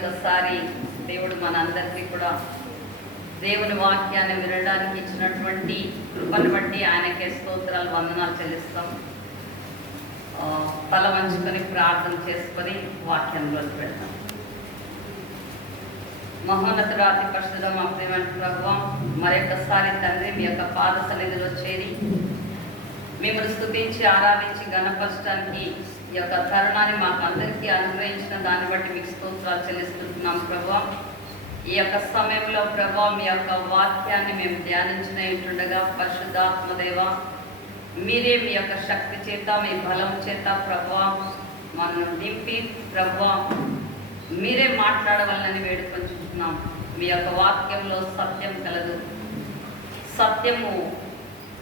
ఒకసారి దేవుడు మనందరికీ కూడా దేవుని వాక్యాన్ని వినడానికి ఇచ్చినటువంటి కృపను బట్టి ఆయనకే స్తోత్రాలు వందనాలు చెల్లిస్తాం. తల వంచుకొని ప్రార్థన చేసుకొని వాక్యంలోకి పెడతాం. మహోన్నతురాతి పరిశుద్ధ మా ప్రేమ ప్రభువా, మరొకసారి తండ్రి మీ యొక్క పాద సన్నిధిలో చేరి మిమ్మల్ని స్తుతించి ఆరాధించి గణపరచడానికి ఈ యొక్క తరుణాన్ని మాకు అందరికీ అనుగ్రహించిన దాన్ని బట్టి మీకు స్తోత్రాలు చెల్లిస్తున్నాం ప్రభువా. ఈ యొక్క సమయంలో ప్రభువా మీ యొక్క వాక్యాన్ని మేము ధ్యానించుండగా పరిశుద్ధాత్మదేవ మీరే మీ యొక్క శక్తి చేత మీ బలం చేత ప్రభువా మనను నింపి ప్రభువా మీరే మాట్లాడవాలని వేడుకొంచుతున్నాం. మీ యొక్క వాక్యంలో సత్యం కలదు. సత్యము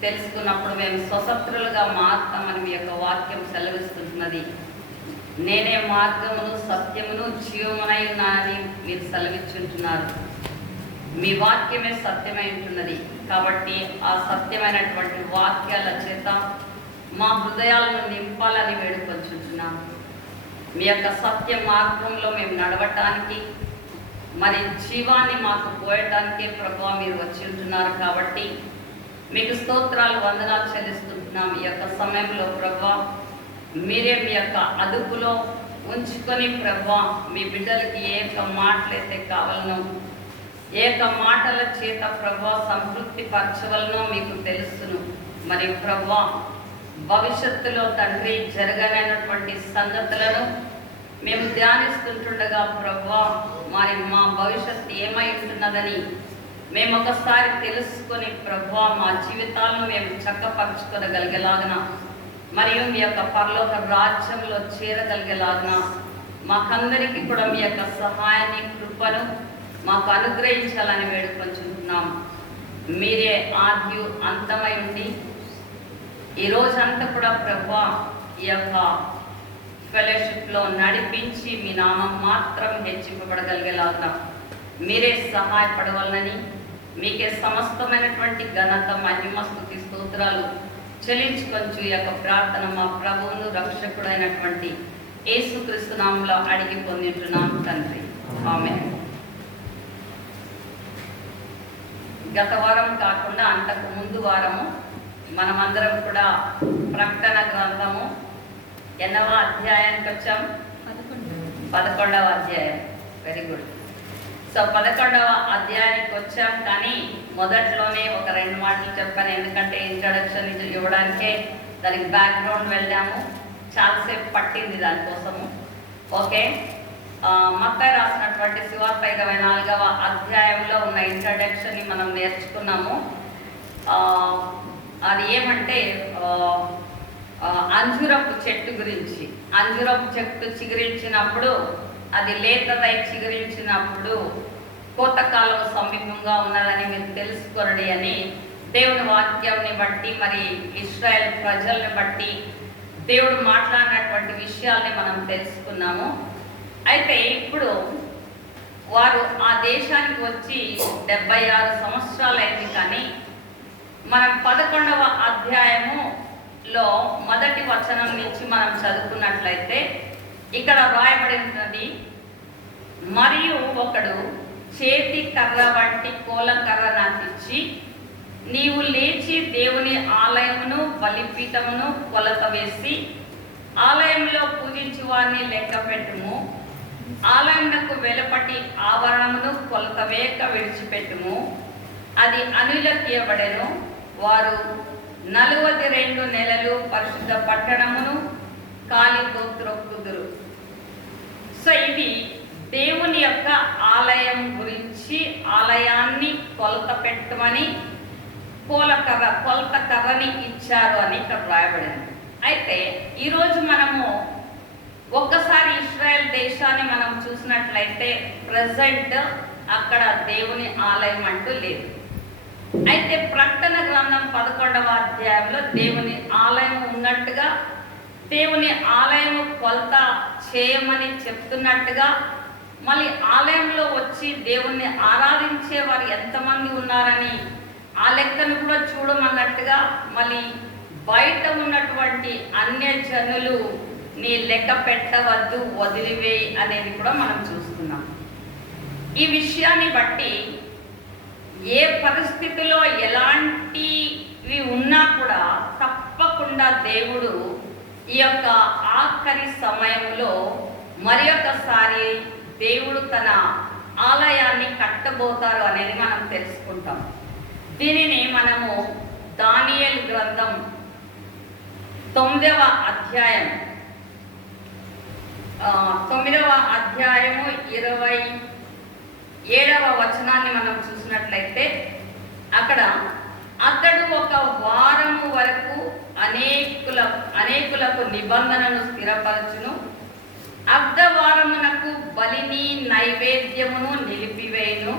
తెలుసుకున్నప్పుడు మేము స్వతంత్రులుగా మారుతామని మీ యొక్క వాక్యం సెలవిస్తున్నది. నేనే మార్గమును సత్యమును జీవమునై ఉన్నానని మీరు సెలవిచ్చుంటున్నారు. మీ వాక్యమే సత్యమై ఉంటున్నది. కాబట్టి ఆ సత్యమైనటువంటి వాక్యాల చేత మా హృదయాలను నింపాలని వేడుకొంచుంటున్నాం. మీ యొక్క సత్య మార్గంలో మేము నడవటానికి మరి జీవాన్ని మాకు పోయటానికే ప్రభువా మీరు వచ్చి ఉంటున్నారు. కాబట్టి మీకు స్తోత్రాలు వందనాలు చెల్లిస్తున్నాం. ఈ యొక్క సమయంలో ప్రభువా మీరే మీ యొక్క అదుపులో ఉంచుకొని ప్రభువా మీ బిడ్డలకి ఏక మాటలైతే కావాలనో ఏక మాటల చేత ప్రభువా సంతృప్తి పరచవలనో మీకు తెలుసును. మరి ప్రభువా భవిష్యత్తులో తండ్రి జరగనైనటువంటి సంగతులను మేము ధ్యానిస్తుంటుండగా ప్రభువా మరి మా భవిష్యత్తు ఏమై ఉంటున్నదని మేము ఒకసారి తెలుసుకొని ప్రభువా మా జీవితాలను మేము చక్కపరచుకోగలిగేలాగన మరియు మీ యొక్క పరలోక రాజ్యంలో చేరగలిగేలాగన మాకందరికీ కూడా మీ యొక్క సహాయాన్ని కృపను మాకు అనుగ్రహించాలని వేడుకొంచుకుంటున్నాం. మీరే ఆది అంతమై ఉండి ఈ రోజంతా కూడా ప్రభువా ఈ యొక్క ఫెలోషిప్లో నడిపించి మీ నామం మాత్రం హెచ్చింపబడగలిగేలాగా మీరే సహాయపడవాలని మీకే సమస్తమైనటువంటి ఘనత మహిమ స్తుతి స్తోత్రాలు చెల్లించుకొంచు ఈ యొక్క ప్రార్థన మా ప్రభువును రక్షకుడైనటువంటి యేసుక్రీస్తు నామములో అడిగి పొందుతున్నాం తండ్రి, ఆమేన్. గత వారం కాకుండా అంతకు ముందు వారము మనమందరం కూడా ప్రకటన గ్రంథము ఎన్నవ అధ్యాయానికి వచ్చాం? 11వ అధ్యాయం. Very good. సో 11వ అధ్యాయానికి వచ్చాం. కానీ మొదట్లోనే ఒక 2 మాటలు చెప్పాను, ఎందుకంటే ఇంట్రడక్షన్ ఇవ్వడానికే దానికి బ్యాక్గ్రౌండ్ వెళ్ళాము. చాలాసేపు పట్టింది దానికోసము. ఓకే, మత్తయి రాసినటువంటి సువార్త 24వ అధ్యాయంలో ఉన్న ఇంట్రడక్షన్ని మనం నేర్చుకున్నాము. అది ఏమంటే అంజూరపు చెట్టు గురించి. అంజూరపు చెట్టు చిగురించినప్పుడు అది లేతదై చిగురించినప్పుడు కోతకాలం సమీపంగా ఉన్నదని మీరు తెలుసుకోండి అని దేవుని వాక్యాన్ని బట్టి మరి ఇశ్రాయేల్ ప్రజల్ని బట్టి దేవుడు మాట్లాడినటువంటి విషయాల్ని మనం తెలుసుకున్నాము. అయితే ఇప్పుడు వారు ఆ దేశానికి వచ్చి 76 సంవత్సరాలు అయింది. కానీ మనం 11వ అధ్యాయములో మొదటి వచనం నుంచి మనం చదువుకున్నట్లయితే ఇక్కడ రాయబడినది, మరియు ఒకడు చేతి కర్ర వంటి కోల కర్ర నాకిచ్చి, నీవు లేచి దేవుని ఆలయమును బలిపీఠమును కొలత వేసి ఆలయంలో పూజించు వారిని లెక్క పెట్టుము. ఆలయమునకు వెలుపటి ఆవరణమును కొలత వేక విడిచిపెట్టుము. అది అనులకు ఇవ్వబడెను. వారు 42 నెలలు పరిశుద్ధ పట్టణమును కాలితో త్రొక్కుదురు. సో ఇది దేవుని యొక్క ఆలయం గురించి, ఆలయాన్ని కొలత పెట్టమని కొలత కర్రని ఇచ్చారు అని ఇక్కడ రాయబడింది. అయితే ఈరోజు మనము ఒక్కసారి ఇశ్రాయేల్ దేశాన్ని మనం చూసినట్లయితే ప్రజెంట్ అక్కడ దేవుని ఆలయం అంటూ లేదు. అయితే ప్రకటన గ్రంథం 11వ అధ్యాయంలో దేవుని ఆలయం ఉన్నట్టుగా, దేవుని ఆలయము కొలత చేయమని చెప్తున్నట్టుగా, మళ్ళీ ఆలయంలో వచ్చి దేవుణ్ణి ఆరాధించే వారు ఎంతమంది ఉన్నారని ఆ లెక్కను కూడా చూడమన్నట్టుగా, మళ్ళీ బయట ఉన్నటువంటి అన్య జనులు నీ లెక్క పెట్టవద్దు, వదిలివేయి అనేది కూడా మనం చూస్తున్నాం. ఈ విషయాన్ని బట్టి ఏ పరిస్థితిలో ఎలాంటివి ఉన్నా కూడా తప్పకుండా దేవుడు ఈ యొక్క ఆఖరి సమయంలో మరి ఒకసారి దేవుడు తన ఆలయాన్ని కట్టబోతారు అనేది మనం తెలుసుకుంటాం. దీనిని మనము దానియేలు గ్రంథం 9వ అధ్యాయము 27వ వచనాన్ని మనం చూసినట్లయితే అక్కడ అతడు ఒక వారము వరకు అనేకులకు నిబంధనను స్థిరపరచును, అర్ధవారమునకు బలిని నైవేద్యమును నిలిపివేయును,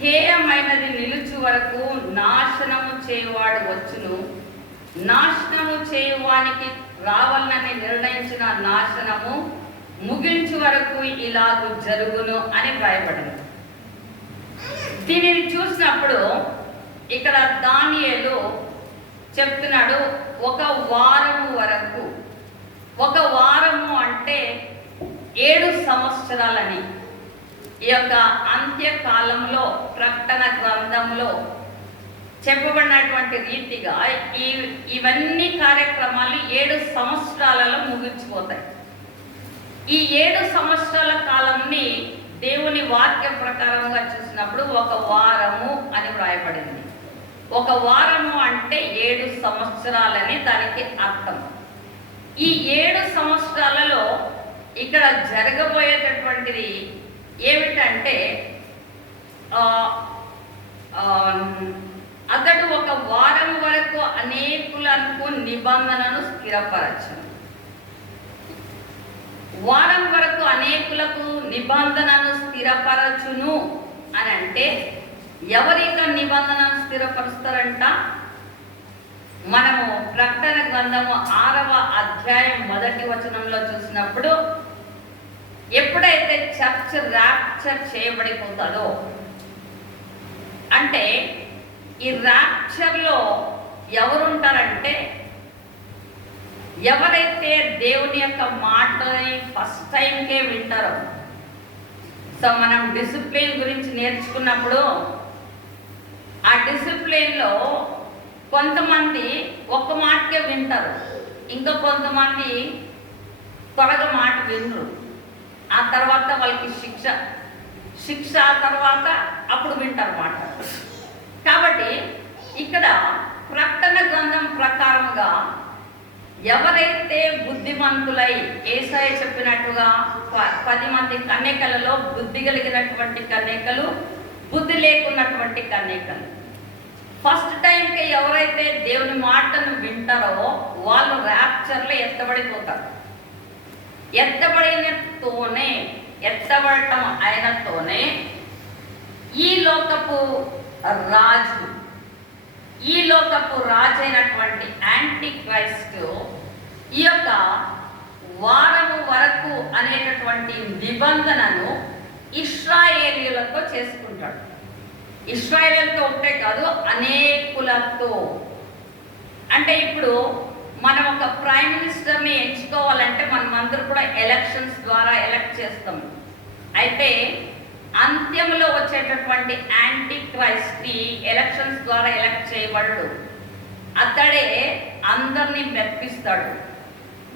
హేయమైనది నిలుచు వరకు నాశనము చేయువాడు వచ్చును, నాశనము చేయువానికి రావాలని నిర్ణయించిన నాశనము ముగించు వరకు ఇలాగూ జరుగును అని వ్రాయబడింది. దీనిని చూసినప్పుడు ఇక్కడ దానియేలు చెప్తున్నాడు ఒక వారము వరకు. ఒక వారము అంటే 7 సంవత్సరాలని. ఈ యొక్క అంత్యకాలంలో ప్రకటన గ్రంథంలో చెప్పబడినటువంటి రీతిగా ఇవన్నీ కార్యక్రమాలు 7 సంవత్సరాలలో ముగించిపోతాయి. ఈ 7 సంవత్సరాల కాలంని దేవుని వాక్య ప్రకారంగా చూసినప్పుడు ఒక వారము అని వ్రాయబడింది. ఒక వారము అంటే 7 సంవత్సరాలని దానికి అర్థం. ఈ 7 సంవత్సరాలలో ఇక్కడ జరగబోయేటటువంటిది ఏమిటంటే అతడు ఒక వారం వరకు అనేకులకు నిబంధనను స్థిరపరచును. వారం వరకు అనేకులకు నిబంధనను స్థిరపరచును అని అంటే ఎవరిక నిబంధనను స్థిరపరుస్తారంట? మనము ప్రకటన గ్రంథము 6వ అధ్యాయం 1వ వచనంలో చూసినప్పుడు ఎప్పుడైతే చర్చ్ ర్యాప్చర్ చేయబడిపోతుందో, అంటే ఈ ర్యాప్చర్లో ఎవరుంటారంటే ఎవరైతే దేవుని యొక్క మాటని ఫస్ట్ టైంకే వింటారో. సో మనం డిసిప్లిన్ గురించి నేర్చుకున్నప్పుడు ఆ డిసిప్లిన్లో కొంతమంది ఒక్క మాటకే వింటారు, ఇంకా కొంతమంది త్వరగా మాట వినరు. ఆ తర్వాత వాళ్ళకి శిక్ష తర్వాత అప్పుడు వింటారు మాట. కాబట్టి ఇక్కడ ప్రకటన గ్రంథం ప్రకారంగా ఎవరైతే బుద్ధిమంతులై యేసయ్య చెప్పినట్టుగా 10 మంది కన్యకలలో బుద్ధి కలిగినటువంటి కన్యకలు, బుద్ధి లేకున్నటువంటి కన్యకలు, ఫస్ట్ టైంకి ఎవరైతే దేవుని మాటను వింటారో వాళ్ళు ర్యాప్చర్లో ఎత్తబడిపోతారు. ఎత్తబడటం అయినతోనే ఈ లోకపు రాజు అయినటువంటి యాంటీ క్రైస్ట్ ఈ యొక్క వారము వరకు అనేటటువంటి నిబంధనను ఇశ్రాయేలీయులతో చేసుకుంటాడు. ఇశ్రాయేలీయులతో ఒకటే కాదు, అనేకులతో. అంటే ఇప్పుడు మనం ఒక ప్రైమ్ మినిస్టర్ని ఎంచుకోవాలంటే మనం అందరూ కూడా ఎలక్షన్స్ ద్వారా ఎలక్ట్ చేస్తాం. అయితే అంత్యంలో వచ్చేటటువంటి యాంటీ క్రైస్ట్ని ఎలక్షన్స్ ద్వారా ఎలక్ట్ చేయబడడు. అతడే అందరినీ మెప్పిస్తాడు.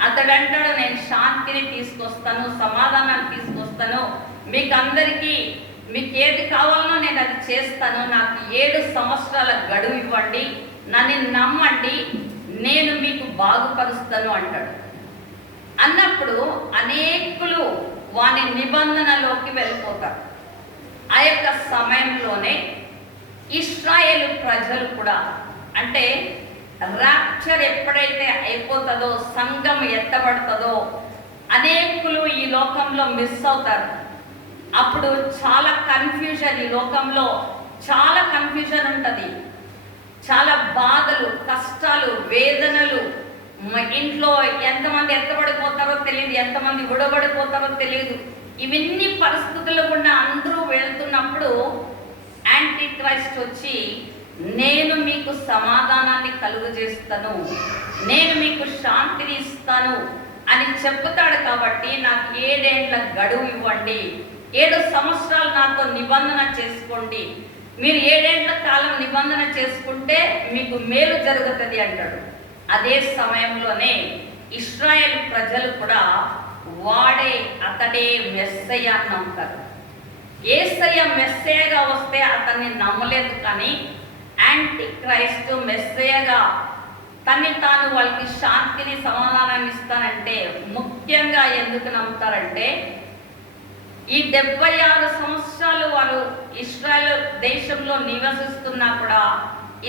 అతడు అంటాడు, నేను శాంతిని తీసుకొస్తాను, సమాధానాన్ని తీసుకొస్తాను, మీకు ఏది కావాలనో నేను అది చేస్తాను, నాకు 7 సంవత్సరాల గడువు ఇవ్వండి, నన్ను నమ్మండి, నేను మీకు బాగుపరుస్తాను అంటాడు. అన్నప్పుడు అనేకులు వాని నిబంధనలోకి వెళ్ళిపోతారు. ఆ యొక్క సమయంలోనే ఇశ్రాయేలు ప్రజలు కూడా, అంటే ర్యాప్చర్ ఎప్పుడైతే అయిపోతుందో, సంఘం ఎత్తబడుతుందో, అనేకులు ఈ లోకంలో మిస్ అవుతారు. అప్పుడు చాలా కన్ఫ్యూజన్, ఈ లోకంలో చాలా కన్ఫ్యూజన్ ఉంటుంది. చాలా బాధలు, కష్టాలు, వేదనలు, ఇంట్లో ఎంతమంది ఎత్తబడిపోతారో తెలియదు, ఎంతమంది విడబడిపోతారో తెలియదు. ఇవన్నీ పరిస్థితులు గుండా అందరూ వెళ్తున్నప్పుడు యాంటీ క్రైస్ట్ వచ్చి, నేను మీకు సమాధానాన్ని కలుగజేస్తాను, నేను మీకు శాంతిని ఇస్తాను అని చెప్తాడు. కాబట్టి నాకు 7 ఏళ్ల గడువు ఇవ్వండి, 7 సంవత్సరాలు నాతో నిబంధన చేసుకోండి, మీరు 7 ఏళ్ల కాలం నిబంధన చేసుకుంటే మీకు మేలు జరుగుతుంది అంటాడు. అదే సమయంలోనే ఇశ్రాయేల్ ప్రజలు కూడా అతడే మెస్సయ్య అని నమ్ముతారు. యేసయ్య మెస్సయ్యగా వస్తే అతన్ని నమ్మలేదు, కానీ యాంటీ క్రైస్ట్ మెస్సయ్యగా తాను వాళ్ళకి శాంతిని సమాధానాన్ని ఇస్తానంటే ముఖ్యంగా ఎందుకు నమ్ముతారంటే ఈ 76 సంవత్సరాలు వారు ఇశ్రాయేల్ దేశంలో నివసిస్తున్నా కూడా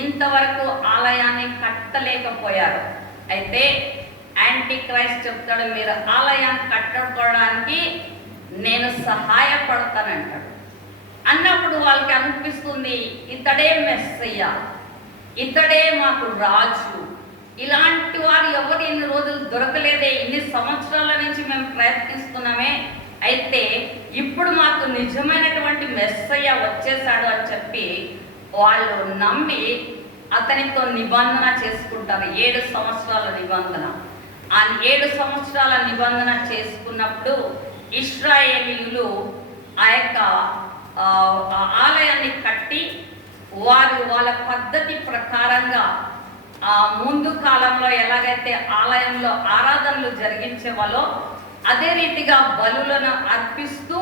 ఇంతవరకు ఆలయాన్ని కట్టలేకపోయారు. అయితే యాంటీ క్రైస్ట్ చెప్తాడు, మీరు ఆలయాన్ని కట్టుకోవడానికి నేను సహాయపడతానంటాడు. అన్నప్పుడు వాళ్ళకి అనిపిస్తుంది, ఇతడే మెస్సయ్య, ఇతడే మాకు రాజు. ఇలాంటి వారు ఎవరు ఇన్ని రోజులు దొరకలేదే, ఇన్ని సంవత్సరాల నుంచి మేము ప్రయత్నిస్తున్నామే, అయితే ఇప్పుడు మాకు నిజమైనటువంటి మెస్సయ్య వచ్చేసాడు అని చెప్పి వాళ్ళు నమ్మి అతనితో నిబంధన చేసుకుంటారు. 7 సంవత్సరాల నిబంధన. ఆ 7 సంవత్సరాల నిబంధన చేసుకున్నప్పుడు ఇశ్రాయేలీయులు ఆ యొక్క ఆలయాన్ని కట్టి వాళ్ళ పద్ధతి ప్రకారంగా ముందు కాలంలో ఎలాగైతే ఆలయంలో ఆరాధనలు జరిగించేవాళ్ళో అదే రీతిగా బలులను అర్పిస్తూ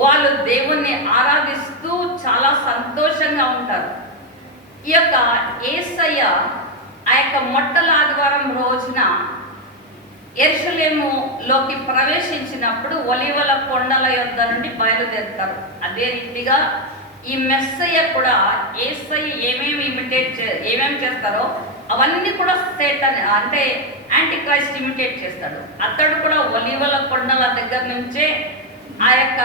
వాళ్ళు దేవుణ్ణి ఆరాధిస్తూ చాలా సంతోషంగా ఉంటారు. ఈ యొక్క యేసయ్య ఆ యొక్క మొట్టల ఆదివారం రోజున యెరూషలేములోకి ప్రవేశించినప్పుడు ఒలీవల కొండల యొద్ద నుండి బయలుదేరుతారు. అదే రీతిగా ఈ మెస్సయ్య కూడా యేసయ్య ఏమేమి చేస్తారో అవన్నీ కూడా సేటన్ అంటే యాంటీ క్రైస్ట్ ఇమిటేట్ చేస్తాడు. అతడు కూడా ఒలీవల కొండల దగ్గర నుంచే ఆ యొక్క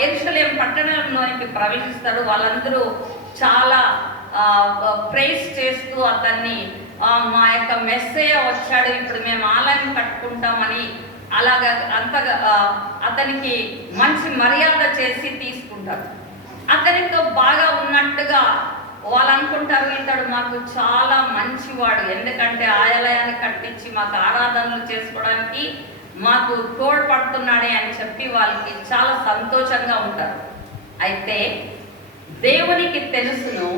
యెరూషలేము పట్టణంలోనికి ప్రవేశిస్తాడు. వాళ్ళందరూ చాలా ప్రైజ్ చేస్తూ అతన్ని మా యొక్క మెస్సయ్య వచ్చాడు, ఇప్పుడు మేము ఆలయం కట్టుకుంటామని అలాగా అంతగా అతనికి మంచి మర్యాద చేసి తీసుకుంటారు. అతనితో బాగా ఉన్నట్టుగా వాళ్ళు అనుకుంటారు, ఇతడు మాకు చాలా మంచివాడు, ఎందుకంటే ఆలయాన్ని కట్టించి మాకు ఆరాధనలు చేసుకోవడానికి మాకు తోడ్పడుతున్నాడే అని చెప్పి వాళ్ళకి చాలా సంతోషంగా ఉంటారు. అయితే దేవునికి తెలుసును,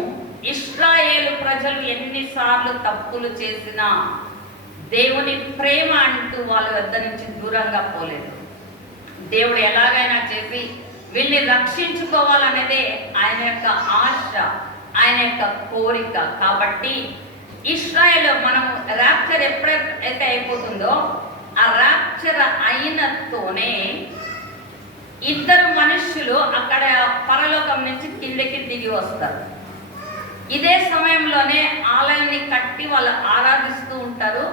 ఇశ్రాయేలు ప్రజలు ఎన్నిసార్లు తప్పులు చేసినా దేవుని ప్రేమ అంటూ వాళ్ళ వద్ద నుంచి దూరంగా పోలేదు. దేవుడు ఎలాగైనా చేసి వీళ్ళని రక్షించుకోవాలనేదే ఆయన యొక్క ఆశ, ఆయన యొక్క కోరిక. కాబట్టి ఇశ్రాయేల్ మనం ర్యాప్చర్ ఎప్పుడైతే అయిపోతుందో ఆ ర్యాప్చర్ అయినతోనే 2 మనుష్యులు అక్కడ పరలోకం నుంచి కిందకి దిగి వస్తారు. ఇదే సమయంలోనే ఆలయాన్ని కట్టి వాళ్ళు ఆరాధిస్తూ ఉంటారు.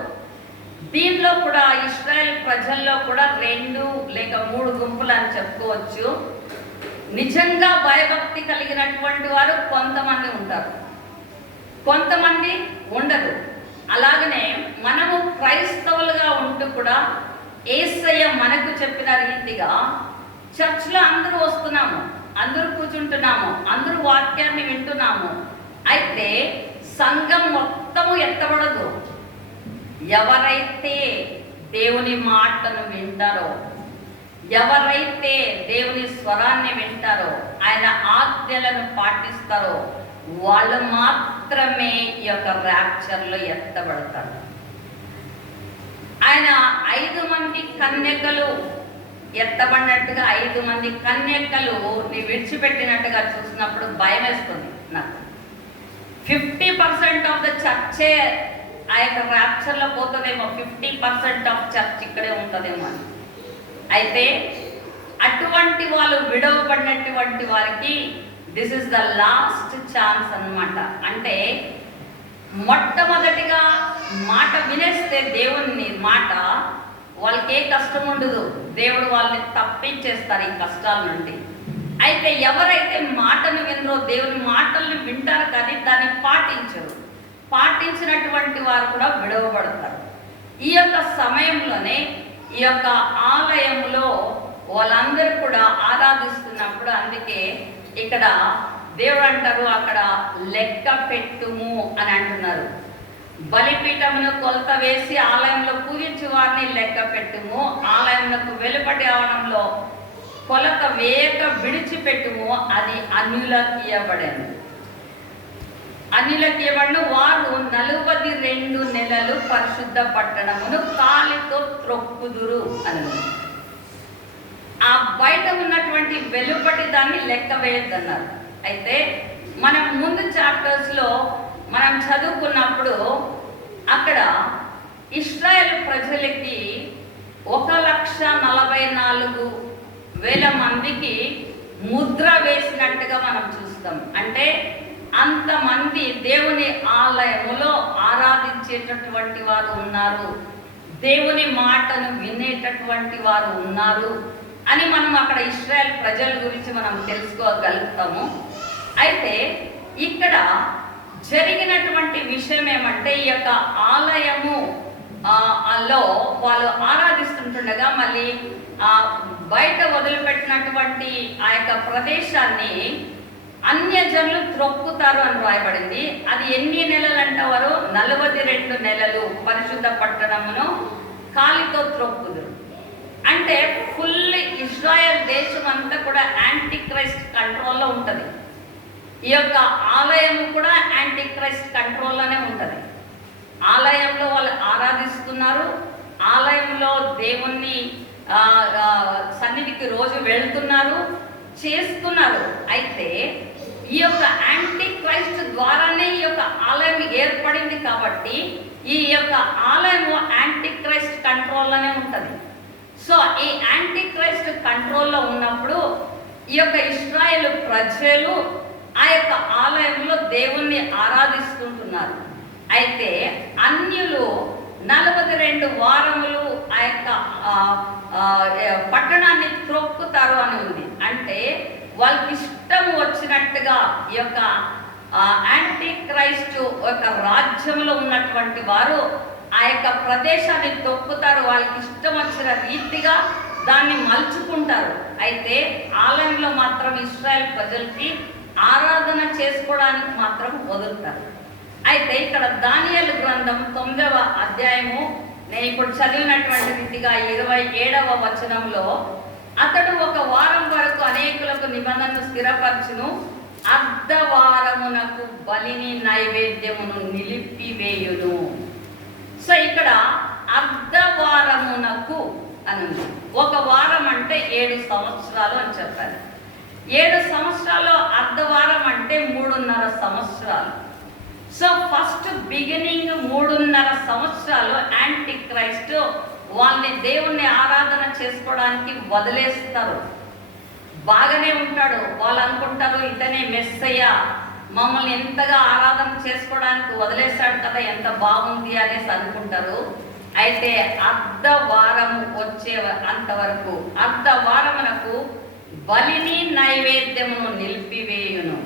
దీనిలో కూడా ఇశ్రాయేల్ ప్రజల్లో కూడా 2 లేక 3 గుంపులు అని చెప్పుకోవచ్చు. నిజంగా భయభక్తి కలిగినటువంటి వారు కొంతమంది ఉంటారు, కొంతమంది ఉండరు. అలాగనే మనము క్రైస్తవులుగా ఉంటూ కూడా యేసయ్య మనకు చెప్పిన రీతిగా చర్చ్లో అందరూ వస్తున్నాము, అందరూ కూర్చుంటున్నాము, అందరూ వాక్యాన్ని వింటున్నాము. అయితే సంఘం మొత్తము ఎత్తబడదు. ఎవరైతే దేవుని మాటను వింటారో, ఎవరైతే దేవుని స్వరాన్ని వింటారో, ఆయన ఆజ్ఞలను పాటిస్తారో వాళ్ళు మాత్రమే ఈ యొక్క ర్యాప్చర్లో ఎత్తబడతారు. ఆయన 5 మంది కన్యకలు ఎత్తబడినట్టుగా 5 మంది కన్యకలు విడిచిపెట్టినట్టుగా చూసినప్పుడు భయం వేస్తుంది నాకు. 50% ఆఫ్ ద చర్చే ఆ యొక్క ర్యాప్చర్లో పోతుందేమో, 50% ఆఫ్ చర్చ్ ఇక్కడే ఉంటుందేమో అని. అయితే అటువంటి వాళ్ళు విడవబడినటువంటి వారికి this is the last chance అన్నమాట. అంటే మొట్టమొదటిగా మాట వినేస్తే దేవుని మాట వాళ్ళకి ఏ కష్టం ఉండదు, దేవుడు వాళ్ళని తప్పించేస్తారు ఈ కష్టాల నుండి. అయితే ఎవరైతే మాటను వినరో, దేవుని మాటల్ని వింటారు కానీ దాన్ని పాటించరు, పాటించినటువంటి వారు కూడా విడవబడతారు. ఈ యొక్క సమయంలోనే ఈ యొక్క ఆలయంలో వాళ్ళందరూ కూడా ఆరాధిస్తున్నప్పుడు, అందుకే ఇక్కడ దేవుడు అంటారు అక్కడ లెక్క పెట్టుము అని అంటున్నారు. బలిపీఠమును కొలత వేసి ఆలయంలో పూజించు వారిని లెక్క పెట్టుము, ఆలయమునకు వెలుపటి ఆవరణంలో కొలత వేయక విడిచిపెట్టుము, అది అన్యులకు ఇవ్వబడెను. అన్యులకు ఇవ్వబడిన వారు 42 నెలలు పరిశుద్ధ పట్టణమును కాలితో త్రొక్కుదురు అని. ఆ బయట ఉన్నటువంటి వెలుపటి దాన్ని లెక్క వేయద్దన్నారు. అయితే మనం ముందు చాప్టర్స్లో మనం చదువుకున్నప్పుడు అక్కడ ఇశ్రాయేల్ ప్రజలకి 1,44,000 మందికి ముద్ర వేసినట్టుగా మనం చూస్తాం. అంటే అంతమంది దేవుని ఆలయములో ఆరాధించేటటువంటి వారు ఉన్నారు, దేవుని మాటను వినేటటువంటి వారు ఉన్నారు అని మనం అక్కడ ఇశ్రాయేల్ ప్రజల గురించి మనం తెలుసుకోగలుగుతాము. అయితే ఇక్కడ జరిగినటువంటి విషయం ఏమంటే, ఈ యొక్క ఆలయము లో వాళ్ళు ఆరాధిస్తుంటుండగా మళ్ళీ బయట వదిలిపెట్టినటువంటి ఆ యొక్క ప్రదేశాన్ని అన్యజనులు త్రొక్కుతారు అని రాయబడింది. అది ఎన్ని నెలలు అంటవారు? 42 నెలలు పరిశుద్ధ పట్టణమును కాలితో త్రొక్కుదురు. అంటే ఫుల్ ఇజ్రాయెల్ దేశం అంతా కూడా యాంటీ క్రైస్ట్ కంట్రోల్లో ఉంటుంది. ఈ యొక్క ఆలయము కూడా యాంటీ క్రైస్ట్ కంట్రోల్లోనే ఉంటుంది. ఆలయంలో వాళ్ళు ఆరాధిస్తున్నారు, ఆలయంలో దేవుణ్ణి సన్నిధికి రోజు వెళ్తున్నారు, చేస్తున్నారు. అయితే ఈ యొక్క యాంటీ క్రైస్ట్ ద్వారానే ఈ యొక్క ఆలయం ఏర్పడింది కాబట్టి ఈ యొక్క ఆలయము యాంటీ క్రైస్ట్ కంట్రోల్లోనే ఉంటుంది. సో ఈ యాంటీ క్రైస్ట్ కంట్రోల్లో ఉన్నప్పుడు ఈ యొక్క ఇశ్రాయేలు ప్రజలు ఆ యొక్క ఆలయంలో దేవుణ్ణి ఆరాధిస్తుంటున్నారు. అయితే అన్యులు 42 వారములు ఆ యొక్క పట్టణాన్ని త్రొక్కుతారు అని ఉంది. అంటే వాళ్ళకి ఇష్టం వచ్చినట్టుగా ఈ యొక్క యాంటీ క్రైస్ట్ ఒక రాజ్యంలో ఉన్నటువంటి వారు ఆ యొక్క ప్రదేశాన్ని తొక్కుతారు, వాళ్ళకి ఇష్టం వచ్చిన రీతిగా దాన్ని మలుచుకుంటారు. అయితే ఆలయంలో మాత్రం ఇశ్రాయేల్ ప్రజలకి ఆరాధన చేసుకోవడానికి మాత్రం వదులుతారు. అయితే ఇక్కడ దానియేలు గ్రంథం 9వ అధ్యాయము నేను ఇప్పుడు చదివినటువంటి రీతిగా 27వ వచనంలో, అతడు 1 వారం వరకు అనేకులకు నిబంధనను స్థిరపరచును, అర్ధవారమునకు బలిని నైవేద్యమును నిలిపివేయును. సో ఇక్కడ అర్ధవారమునకు అని ఉంది. 1 వారం అంటే 7 సంవత్సరాలు అని చెప్పారు. 7 సంవత్సరాలు అర్ధవారం అంటే 3.5 సంవత్సరాలు. సో ఫస్ట్ బిగినింగ్ 3.5 సంవత్సరాలు యాంటీ క్రైస్ట్ వాళ్ళని దేవుణ్ణి ఆరాధన చేసుకోవడానికి వదిలేస్తారు. బాగానే ఉంటాడు, వాళ్ళు అనుకుంటారు ఇతనే మెస్సయ్య, మమ్మల్ని ఎంతగా ఆరాధన చేసుకోవడానికి వదిలేశాడు కదా, ఎంత బాగుంది అనేసి అనుకుంటారు. అయితే అర్ధవారము వచ్చే అంతవరకు అర్ధవారమునకు బలిని నైవేద్యమును నిలిపివేయును.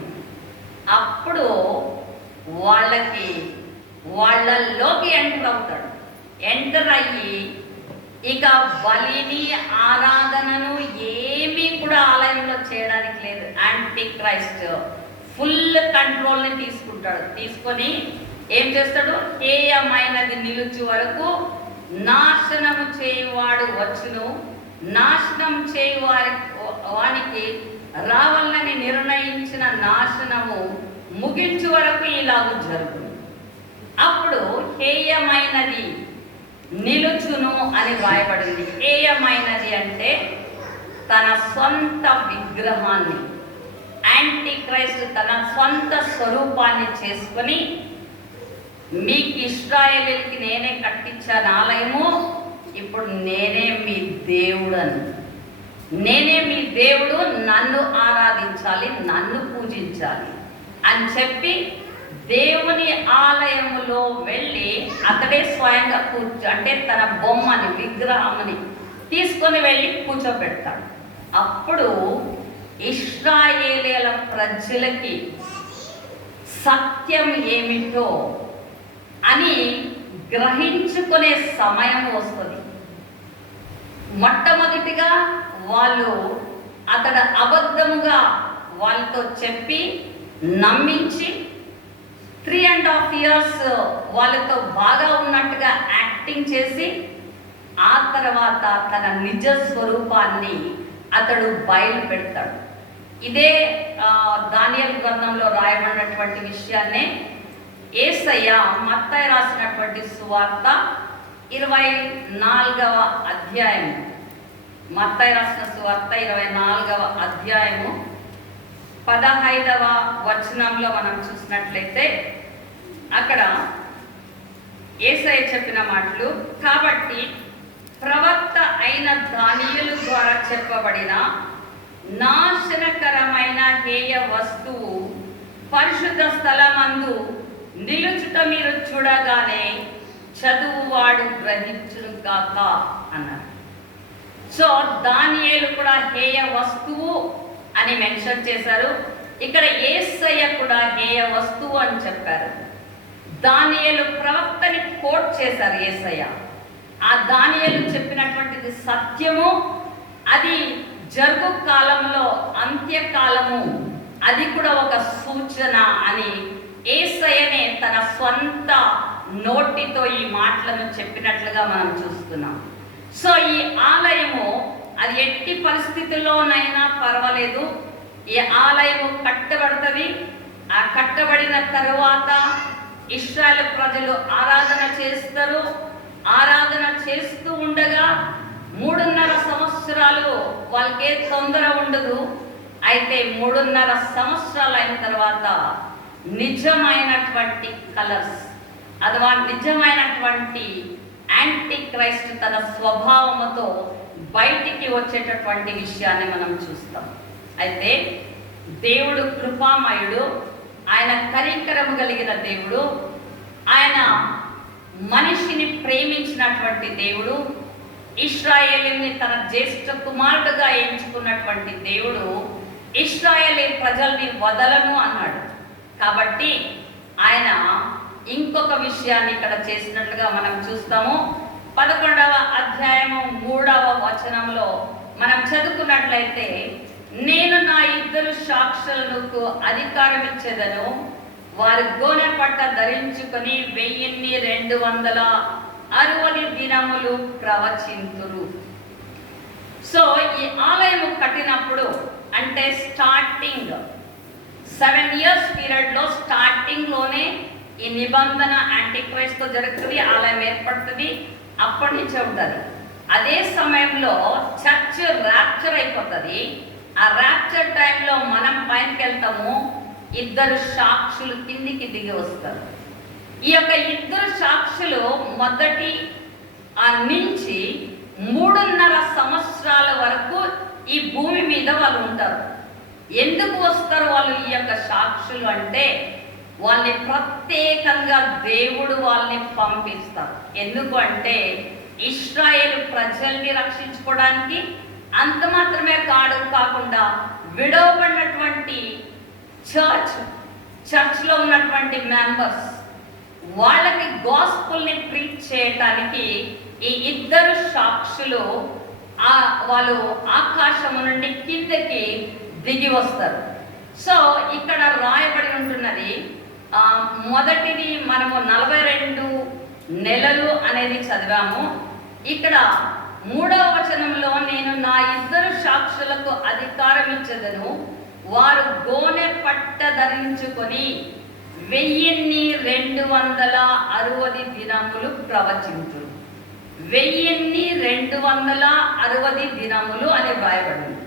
అప్పుడు వాళ్ళలోకి ఎంటర్ అవుతాడు. ఎంటర్ అయ్యి ఇక బలిని ఆరాధనను ఏమీ కూడా ఆలయంలో చేయడానికి లేదు. యాంటీ క్రైస్ట్ ఫుల్ కంట్రోల్ని తీసుకుంటాడు. తీసుకొని ఏం చేస్తాడు? హేయమైనది నిలుచు వరకు నాశనము చేయువాడు వచ్చును, నాశనం వానికి రావాలని నిర్ణయించిన నాశనము ముగించు వరకు ఇలాగూ జరుగును. అప్పుడు హేయమైనది నిలుచును అని రాయబడింది. హేయమైనది అంటే తన సొంత విగ్రహాన్ని, యాంటీ క్రైస్ట్ తన సొంత స్వరూపాన్ని చేసుకొని, మీకు ఇశ్రాయేలుకి నేనే కట్టించాను ఆలయము, ఇప్పుడు నేనే మీ దేవుడను, నేనే మీ దేవుడు, నన్ను ఆరాధించాలి, నన్ను పూజించాలి అని చెప్పి దేవుని ఆలయములో వెళ్ళి అతడే స్వయంగా అంటే తన బొమ్మని, విగ్రహాన్ని తీసుకొని వెళ్ళి కూర్చోబెడతాడు. అప్పుడు ఇశ్రాయేలీయుల ప్రజలకి సత్యం ఏమిటో అని గ్రహించుకునే సమయం వస్తుంది. మొట్టమొదటిగా వాళ్ళు అతడు అబద్ధముగా వాళ్ళతో చెప్పి నమ్మించి 3.5 years వాళ్ళతో బాగా ఉన్నట్టుగా యాక్టింగ్ చేసి ఆ తర్వాత తన నిజ స్వరూపాన్ని అతడు బయలు పెడతాడు. ఇదే దానియేలు గ్రంథంలో రాయబడినటువంటి విషయాన్నే యేసయ్య మత్తయి రాసినటువంటి సువార్త 24వ అధ్యాయము, మత్తయి రాసిన సువార్త 24వ అధ్యాయము 15వ వచనంలో మనం చూసినట్లయితే అక్కడ యేసయ్య చెప్పిన మాటలు, కాబట్టి ప్రవక్త అయిన దానియేలు ద్వారా చెప్పబడిన నాశనకరమైన హేయ వస్తువు పరిశుద్ధ స్థలమందు నిలుచుట మీరు చూడగానే చదువువాడు గ్రహించును గాక అన్నారు. సో దానియేలు కూడా హేయ వస్తువు అని మెన్షన్ చేశారు. ఇక్కడ యేసయ్య కూడా హేయ వస్తువు అని చెప్పారు. దానియేలు ప్రవక్తని కోట్ చేశారు యేసయ్య. ఆ దానియేలు చెప్పినటువంటిది సత్యము, అది జరుగు కాలంలో అంత్యకాలము, అది కూడా ఒక సూచన అని యేసయ్యనే తన స్వంత నోటితో ఈ మాటలను చెప్పినట్లుగా మనం చూస్తున్నాం. సో ఈ ఆలయము అది ఎట్టి పరిస్థితుల్లోనైనా పర్వాలేదు, ఈ ఆలయము కట్టబడుతుంది. ఆ కట్టబడిన తరువాత ఇశ్రాయేలు ప్రజలు ఆరాధన చేస్తారు. ఆరాధన చేస్తూ ఉండగా 3.5 సంవత్సరాలు వాళ్ళకే తొందర ఉండదు. అయితే 3.5 సంవత్సరాలు అయిన తర్వాత నిజమైనటువంటి కలర్స్ అథవా నిజమైనటువంటి యాంటీ క్రైస్ట్ తన స్వభావముతో బయటికి వచ్చేటటువంటి విషయాన్ని మనం చూస్తాం. అయితే దేవుడు కృపామయుడు, ఆయన కనికరము కలిగిన దేవుడు, ఆయన మనిషిని ప్రేమించినటువంటి దేవుడు, ఇశ్రాయేలుని తన జ్యేష్ఠ కుమారుడుగా ఎంచుకున్నటువంటి దేవుడు ఇశ్రాయేలీ ప్రజల్ని వదలను అన్నాడు. కాబట్టి ఆయన ఇంకొక విషయాన్ని ఇక్కడ చేసినట్లుగా మనం చూస్తాము. 11వ అధ్యాయము 3వ వచనంలో మనం చదువుకున్నట్లయితే, నేను నా 2 సాక్షులకు అధికారం ఇచ్చేదను, వారు గోనె పట్ట ధరించుకొని 1260 దినములు ప్రవచింతురు. సో ఈ ఆలయము కట్టినప్పుడు అంటే స్టార్టింగ్ 7 years పీరియడ్లో స్టార్టింగ్లోనే ఈ నిబంధన యాంటీక్రైస్ట్తో జరుగుతుంది, ఆలయం ఏర్పడుతుంది, అప్పటి నుంచే ఉంటుంది. అదే సమయంలో చర్చ్ ర్యాప్చర్ అయిపోతుంది. ఆ ర్యాప్చర్ టైంలో మనం పైనకి వెళ్తాము, 2 సాక్షులు కిందికి దిగి వస్తారు. ఈ యొక్క 2 సాక్షులు మొదటి నుంచి 3.5 సంవత్సరాల వరకు ఈ భూమి మీద వాళ్ళు ఉంటారు. ఎందుకు వస్తారు వాళ్ళు ఈ యొక్క సాక్షులు అంటే, వాళ్ళని ప్రత్యేకంగా దేవుడు వాళ్ళని పంపిస్తారు. ఎందుకు అంటే ఇశ్రాయేలు ప్రజల్ని రక్షించుకోవడానికి, అంత మాత్రమే కాకుండా విడవబడినటువంటి చర్చ్లో ఉన్నటువంటి మెంబర్స్ వాళ్ళకి గాస్పుల్ని ప్రీచ్ చేయటానికి ఈ 2 సాక్షులు వాళ్ళు ఆకాశము నుండి కిందకి దిగి వస్తారు. సో ఇక్కడ రాయబడి ఉంటున్నది, మొదటిది మనము 42 నెలలు అనేది చదివాము. ఇక్కడ 3వ వచనంలో, నేను నా 2 సాక్షులకు అధికారం ఇచ్చేదను, వారు గోనె పట్ట ధరించుకొని 1260 దినములు ప్రవచించురు. 1260 దినములు అని వ్రాయబడింది.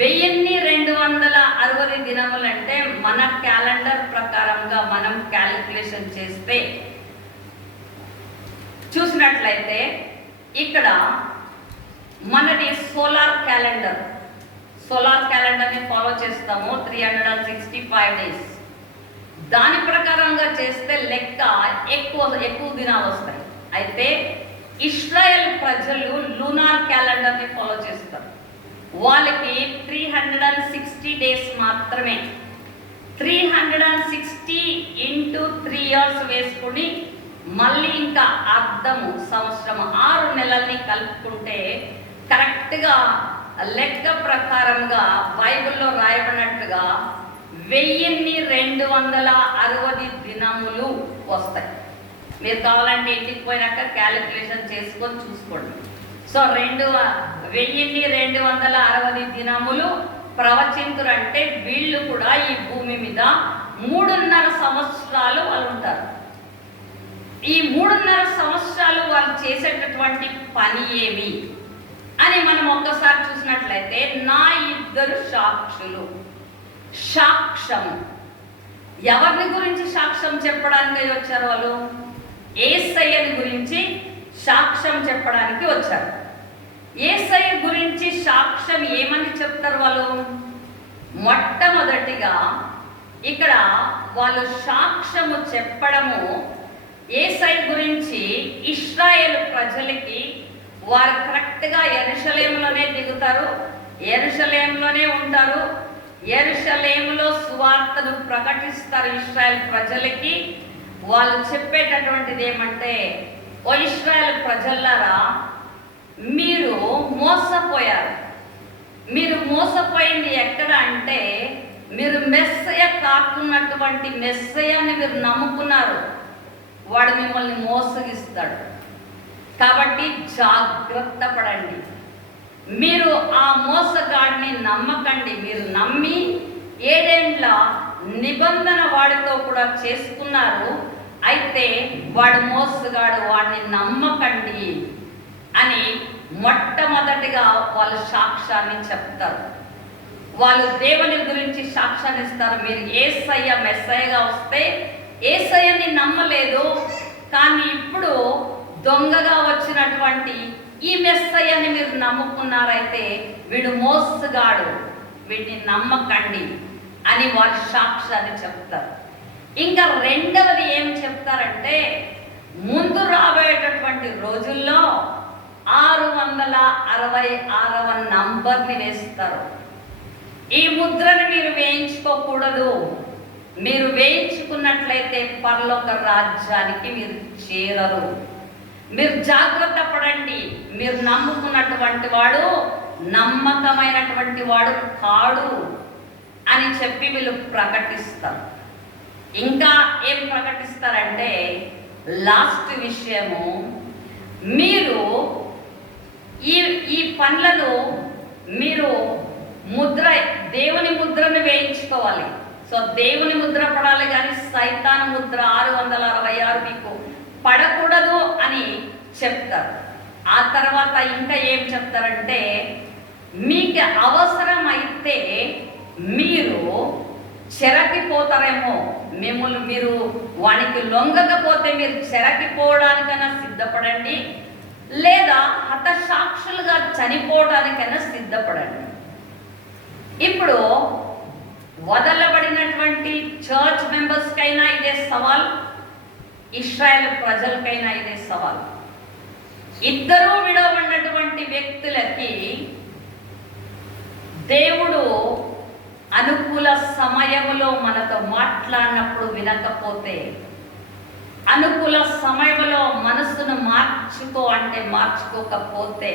1260 దినములు అంటే మన క్యాలెండర్ ప్రకారంగా మనం క్యాలిక్యులేషన్ చేస్తే చూసినట్లయితే ఇక్కడ మనది సోలార్ క్యాలెండర్ని ఫాలో చేస్తాము, 365 డేస్. దాని ప్రకారంగా చేస్తే లెక్క ఎక్కువ దినాలు వస్తాయి. అయితే ఇశ్రాయేల్ ప్రజలు లూనార్ క్యాలెండర్ని ఫాలో చేస్తారు. వాళ్ళకి 360 డేస్ మాత్రమే. 360 into 3 years వేసుకుని మళ్ళీ ఇంకా అర్ధము సంవత్సరం 6 నెలల్ని కలుపుకుంటే కరెక్ట్గా లెక్క ప్రకారంగా బైబిల్లో రాయబడినట్టుగా 1260 దినములు వస్తాయి. మీరు కావాలంటే ఇంటికి పోయినాక క్యాలిక్యులేషన్ చేసుకొని చూసుకోండి. సో 1260 దినములు ప్రవచింతురంటే వీళ్ళు కూడా ఈ భూమి మీద 3.5 సంవత్సరాలు వాళ్ళు ఉంటారు. ఈ 3.5 సంవత్సరాలు వాళ్ళు చేసేటటువంటి పని ఏమి అని మనం ఒక్కసారి చూసినట్లయితే, నా 2 సాక్షులు. సాక్ష్యము, ఎవరిని గురించి సాక్ష్యం చెప్పడానికి వచ్చారు? వాళ్ళు యేసయ్యని గురించి సాక్ష్యం చెప్పడానికి వచ్చారు. యేసయ్య గురించి సాక్ష్యం ఏమని చెప్తారు వాళ్ళు? మొట్టమొదటిగా ఇక్కడ వాళ్ళు సాక్ష్యము చెప్పడము, యేసయ్య గురించి ఇశ్రాయేలు ప్రజలకి వారు కరెక్ట్గా యెరూషలేములోనే దిగుతారు, యెరూషలేములోనే ఉంటారు, యెరూషలేములో సువార్తను ప్రకటిస్తారు ఇశ్రాయేల్ ప్రజలకి. వాళ్ళు చెప్పేటటువంటిది ఏమంటే, ఓ ఇశ్రాయేల్ ప్రజలారా, మీరు మోసపోయారు. మీరు మోసపోయింది ఎక్కడ అంటే, మీరు మెస్సయ కాకున్నటువంటి మెస్సయాన్ని మీరు నమ్ముకున్నారు. వాడు మిమ్మల్ని మోసగిస్తాడు. కాబట్టి జాగ్రత్త పడండి. మీరు ఆ మోసగాడిని నమ్మకండి. మీరు నమ్మి 7 ఏండ్ల నిబంధన వాడితో కూడా చేసుకున్నారు. అయితే వాడు మోసగాడు, వాడిని నమ్మకండి అని మొట్టమొదటిగా వాళ్ళు సాక్ష్యాన్ని చెప్తారు. వాళ్ళు దేవుని గురించి సాక్ష్యాన్ని ఇస్తారు. మీరు యేసయ్య మెస్సయ్యగా వస్తే యేసయ్యని నమ్మలేదు, కానీ ఇప్పుడు దొంగగా వచ్చినటువంటి ఈ మెస్సయ్యని మీరు నమ్ముకున్నారైతే వీడు మోసగాడు, వీడిని నమ్మకండి అని వాళ్ళు సాక్ష్యాన్ని చెప్తారు. ఇంకా రెండవది ఏం చెప్తారంటే, ముందు రాబోయేటటువంటి రోజుల్లో 666వ నంబర్ని వేస్తారు. ఈ ముద్రని మీరు వేయించుకోకూడదు. మీరు వేయించుకున్నట్లయితే పరలోక రాజ్యానికి మీరు చేరరు. మీరు జాగ్రత్త పడండి. మీరు నమ్ముకున్నటువంటి వాడు నమ్మకమైనటువంటి వాడు కాడు అని చెప్పి వీళ్ళు ప్రకటిస్తారు. ఇంకా ఏం ప్రకటిస్తారంటే, లాస్ట్ విషయము, మీరు ఈ పనులను మీరు దేవుని ముద్రను వేయించుకోవాలి. సో దేవుని ముద్ర పడాలి, కానీ సైతాన్ ముద్ర 666 మీకు పడకూడదు అని చెప్తారు. ఆ తర్వాత ఇంకా ఏం చెప్తారంటే, మీకు అవసరమైతే మీరు చెరకిపోతారేమో, మీరు వానికి లొంగకపోతే మీరు చెరకిపోవడానికైనా సిద్ధపడండి, లేదా హతసాక్షులుగా చనిపోవడానికైనా సిద్ధపడండి. ఇప్పుడు వదలబడినటువంటి చర్చ్ మెంబర్స్కైనా ఇదే సవాల్, ఇశ్రాయేల్ ప్రజలకైనా ఇదే సవాల్. ఇద్దరూ విడవబడినటువంటి వ్యక్తులకి దేవుడు అనుకూల సమయంలో మనతో మాట్లాడినప్పుడు వినకపోతే, అనుకూల సమయంలో మనసును మార్చుకో అంటే మార్చుకోకపోతే,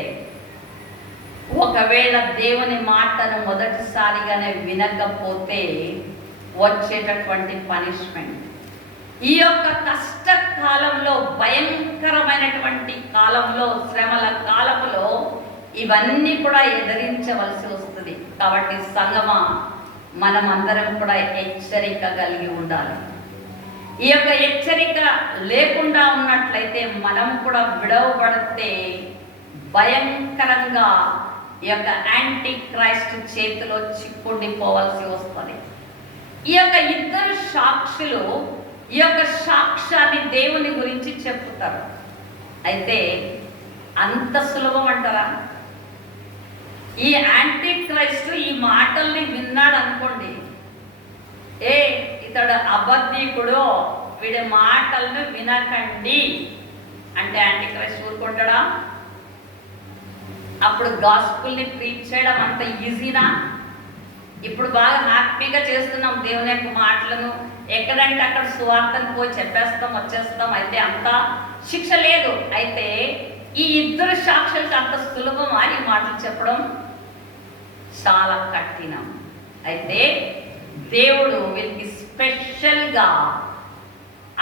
ఒకవేళ దేవుని మాటను మొదటిసారిగానే వినకపోతే వచ్చేటటువంటి పనిష్మెంట్. ఈ యొక్క కష్టకాలంలో, భయంకరమైనటువంటి కాలంలో, శ్రమల కాలంలో ఇవన్నీ కూడా ఎదిరించవలసి వస్తుంది. కాబట్టి సంగమా, మనం అందరం కూడా హెచ్చరిక కలిగి ఉండాలి. ఈ యొక్క హెచ్చరిక లేకుండా ఉన్నట్లయితే మనం కూడా విడవబడితే భయంకరంగా ఈ యొక్క యాంటీ క్రైస్ట్ చేతిలో చిక్కుడిపోవాల్సి వస్తుంది. ఈ యొక్క ఇద్దరు సాక్షులు ఈ యొక్క సాక్ష్యాన్ని దేవుని గురించి చెప్తారు. అయితే అంత సులభం అంటారా? ఈ యాంటీ క్రైస్ట్ ఈ మాటల్ని విన్నాడు అనుకోండి, ఇతడు అబద్ధికుడు, వీడి మాటలను వినకండి అంటే యాంటీ క్రైస్ట్ ఊరుకుంటాడా? అప్పుడు గాస్పుల్ని ప్రీచ్ చేయడం అంత ఈజీనా? ఇప్పుడు బాగా హ్యాపీగా చేస్తున్నాం దేవుని యొక్క మాటలను, ఎక్కడంటే అక్కడ సువార్తను పోయి చెప్పేస్తాం, వచ్చేస్తాం. అయితే అంత శిక్ష లేదు. అయితే ఈ ఇద్దరు సాక్షులకు అంత సులభమా ఈ మాటలు చెప్పడం? చాలా కఠినం. అయితే దేవుడు వీరికి స్పెషల్గా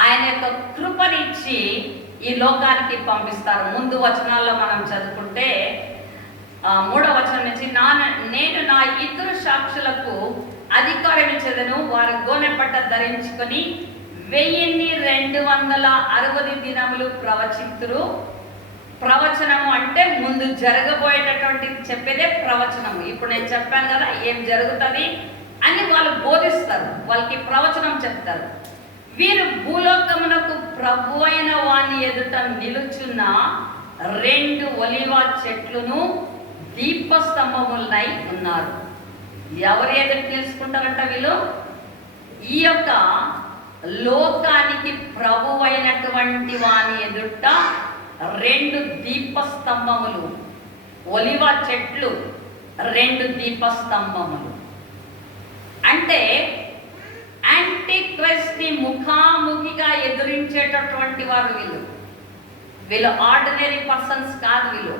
ఆయన యొక్క కృపనిచ్చి ఈ లోకానికి పంపిస్తారు. ముందు వచనాల్లో మనం చదువుకుంటే 3వ వచనం నుంచి నేను నా ఇద్దరు సాక్షులకు అధికారం ఇచ్చేదను, వారు గోనెపట్ట ధరించుకొని 1260 దినములు ప్రవచింతురు. ప్రవచనము అంటే ముందు జరగబోయేటటువంటి చెప్పేదే ప్రవచనము. ఇప్పుడు నేను చెప్పాను కదా ఏం జరుగుతుంది అని వాళ్ళు బోధిస్తారు, వాళ్ళకి ప్రవచనం చెప్తారు. వీరు భూలోకమునకు ప్రభు అయిన వాని ఎదుట నిలుచున్న 2 ఒలీవ చెట్లును దీపస్తంభములై ఉన్నారు. ఎవరు ఎదుట నిలుచుకుంటారంట? వీళ్ళు ఈ యొక్క లోకానికి ప్రభు అయినటువంటి వాని ఎదుట 2 దీపస్తంభములు, ఒలివ చెట్లు, 2 దీపస్తంభములు. అంటే యాంటీ క్రైస్ట్ ని ముఖాముఖిగా ఎదురించేటటువంటి వారు వీళ్ళు ఆర్డినరీ పర్సన్స్ కాదు. వీళ్ళు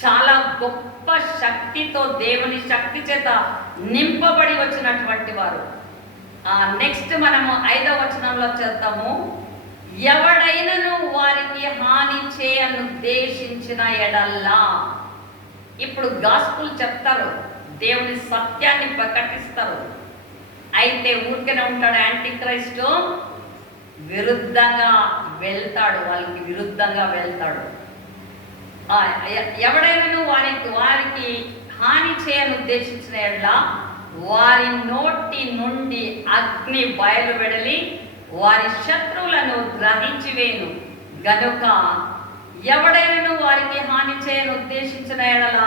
చాలా గొప్ప శక్తితో, దేవుని శక్తి చేత నింపబడి వచ్చినటువంటి వారు. నెక్స్ట్ మనము 5వ వచనంలో చేద్దాము. ఎవడైనను వారికి హాని చేయనుద్దేశించిన ఎడల్లా. ఇప్పుడు గాస్పుల్ చెప్తారు, దేవుని సత్యాన్ని ప్రకటిస్తారు. అయితే ఊరికనే ఉంటాడు యాంటీ క్రైస్ట్, విరుద్ధంగా వెళ్తాడు, వాళ్ళకి విరుద్ధంగా వెళ్తాడు. ఎవడైనను వారికి హాని చేయను ఉద్దేశించిన ఎడల వారి నోటి నుండి అగ్ని బయలువెడలి వారి శత్రువులను గ్రహించి వేను గనుక ఎవడైనను వారికి హాని చేయను ఉద్దేశించిన ఎడల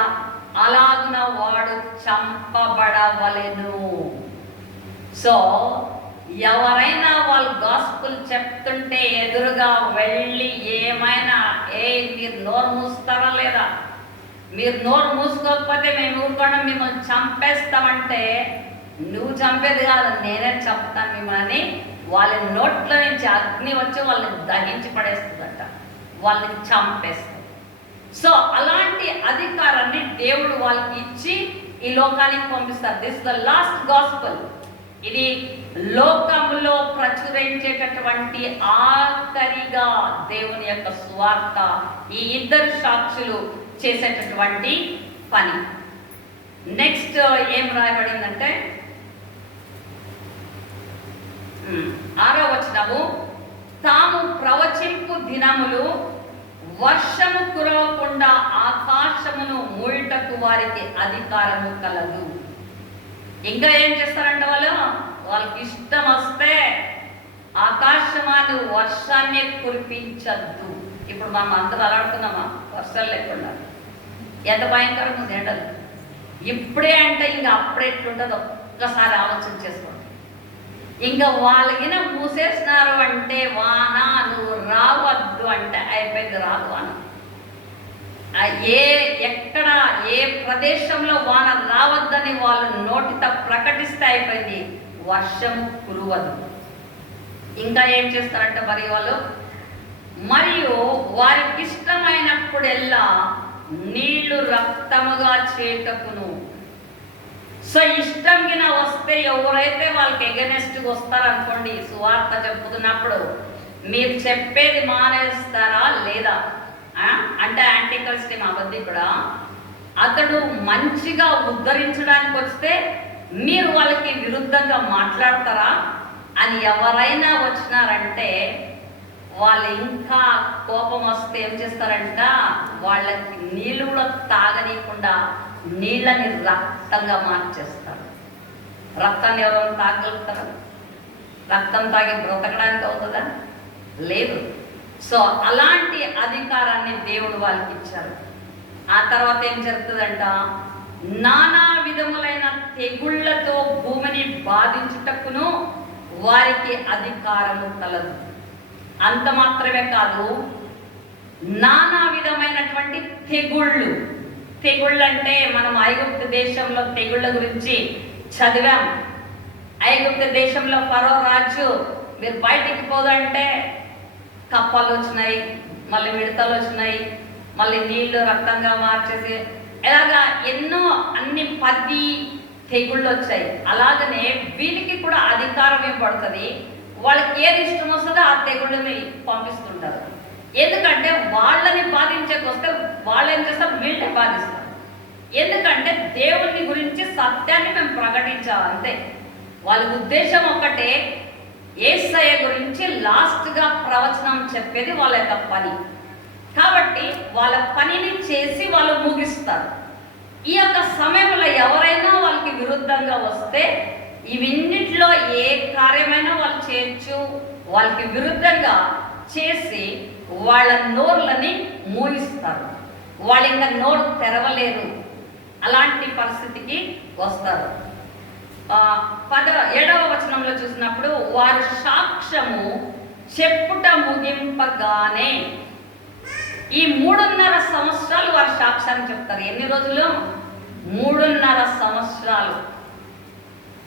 అలాగున వాడు చంపబడవలెను. సో ఎవరైనా వాళ్ళు గాస్పుల్ చెప్తుంటే ఎదురుగా వెళ్ళి ఏమైనా మీరు నోరు మూస్తారా లేదా, మీరు నోరు మూసుకోకపోతే మేము ఊరుకోండి మిమ్మల్ని చంపేస్తామంటే, నువ్వు చంపేది కాదు నేనే చంపుతాను మిమ్మల్ని, వాళ్ళ నోట్లో నుంచి అగ్ని వచ్చి వాళ్ళని దహించి పడేస్తుందట, వాళ్ళని చంపేస్తుంది. సో అలాంటి అధికారాన్ని దేవుడు వాళ్ళకి ఇచ్చి ఈ లోకానికి పంపిస్తారు. This the last gospel. ఇది లోకంలో ప్రచురించేటటువంటి ఆఖరిగా దేవుని యొక్క సువార్త. ఈ 2 సాక్షులు చేసేటటువంటి పని. నెక్స్ట్ ఏం రాయబడిందంటే 6వ వచనము, తాము ప్రవచింపు దినములు వర్షము కురవకుండా ఆకాశమును మూయుటకు వారికి అధికారము కలదు. ఇంకా ఏం చేస్తారంటే వాళ్ళకి ఇష్టం వస్తే ఆకాశమాను వర్షాన్ని కురిపించద్దు. ఇప్పుడు మనం అందరూ అలాడుతున్నామా వర్షాలు లేకుండా? ఎంత భయంకరంగా ఉంది ఎండలు. ఇప్పుడే అంటే ఇంకా అప్పుడే ఎట్లుంటుందో ఒక్కసారి ఆలోచన చేసుకోండి. ఇంకా వాళ్ళకిన మూసేసినారు అంటే వాన నువ్వు రావద్దు అంటే అయిపోయింది, రాదు వాన. ఎక్కడ ఏ ప్రదేశంలో వాన రావద్దని వాళ్ళు నోటితో ప్రకటిస్తే అయిపోయింది, వర్షము కురవదు. ఇంకా ఏం చేస్తారంటే మరియు వారికి ఇష్టమైనప్పుడెల్లా నీళ్లు రక్తముగా చేటకును. సో ఇష్టం గిన వస్తే ఎవరైతే వాళ్ళకి ఎగనెస్ట్గా వస్తారనుకోండి, సువార్త చెప్పుతున్నప్పుడు మీరు చెప్పేది మానేస్తారా లేదా అంటే యాంటీ క్రైస్ట్ అబద్ధికుడా, అతడు మంచిగా ఉద్ధరించడానికి వస్తే మీరు వాళ్ళకి విరుద్ధంగా మాట్లాడతారా అని ఎవరైనా వచ్చినారంటే వాళ్ళు ఇంకా కోపం వస్తే ఏం చేస్తారంట, వాళ్ళకి నీళ్ళు కూడా తాగనీయకుండా నీళ్ళని రక్తంగా మార్చేస్తారు. రక్తాన్ని ఎవరైనా తాగలుగుతారా? రక్తం తాగి బ్రతకడానికి అవుతుందా? లేదు. సో అలాంటి అధికారాన్ని దేవుడు వాళ్ళకి ఇచ్చారు. ఆ తర్వాత ఏం జరుగుతుందంట, నానా విధములైన తెగుళ్లతో భూమిని బాధించుటకును వారికి అధికారము కలదు. అంత మాత్రమే కాదు, నానా విధమైనటువంటి తెగుళ్ళు అంటే మనం ఐగుప్తు దేశంలో తెగుళ్ళ గురించి చదివాం. ఐగుప్తు దేశంలో ఫరో రాజు మీరు బయటికి పోదంటే కప్పలు వచ్చినాయి, మళ్ళీ మిడతలు వచ్చినాయి, మళ్ళీ నీళ్లు రక్తంగా మార్చేసి ఇలాగా ఎన్నో అన్ని 10 తెగుళ్ళు వచ్చాయి. అలాగనే వీటికి కూడా అధికారం ఏర్పడుతుంది. వాళ్ళకి ఏది ఇష్టం వస్తుందో ఆ తెగుళ్ళని పంపిస్తుంటారు. ఎందుకంటే వాళ్ళని బాధించేకి వస్తే వాళ్ళు ఏం చేస్తారు, వీళ్ళని బాధిస్తారు. ఎందుకంటే దేవుని గురించి సత్యాన్ని మేము ప్రకటించాలి అంతే. వాళ్ళ ఉద్దేశం ఒకటే, యేసయ్య గురించి లాస్ట్గా ప్రవచనం చెప్పేది వాళ్ళ యొక్క పని. కాబట్టి వాళ్ళ పనిని చేసి వాళ్ళు ముగిస్తారు. ఈ యొక్క సమయంలో ఎవరైనా వాళ్ళకి విరుద్ధంగా వస్తే ఇవన్నిట్లో ఏ కార్యమైనా వాళ్ళు చేయొచ్చు. వాళ్ళకి విరుద్ధంగా చేసి వాళ్ళ నోర్లని మూయిస్తారు. వాళ్ళు ఇంకా నోరు తెరవలేరు, అలాంటి పరిస్థితికి వస్తారు. 7వ వచనంలో చూసినప్పుడు వారు సాక్ష్యము చెప్పుట ముగింపగానే, ఈ 3.5 సంవత్సరాలు వారు సాక్ష్యాన్ని చెప్తారు. ఎన్ని రోజులు? 3.5 సంవత్సరాలు.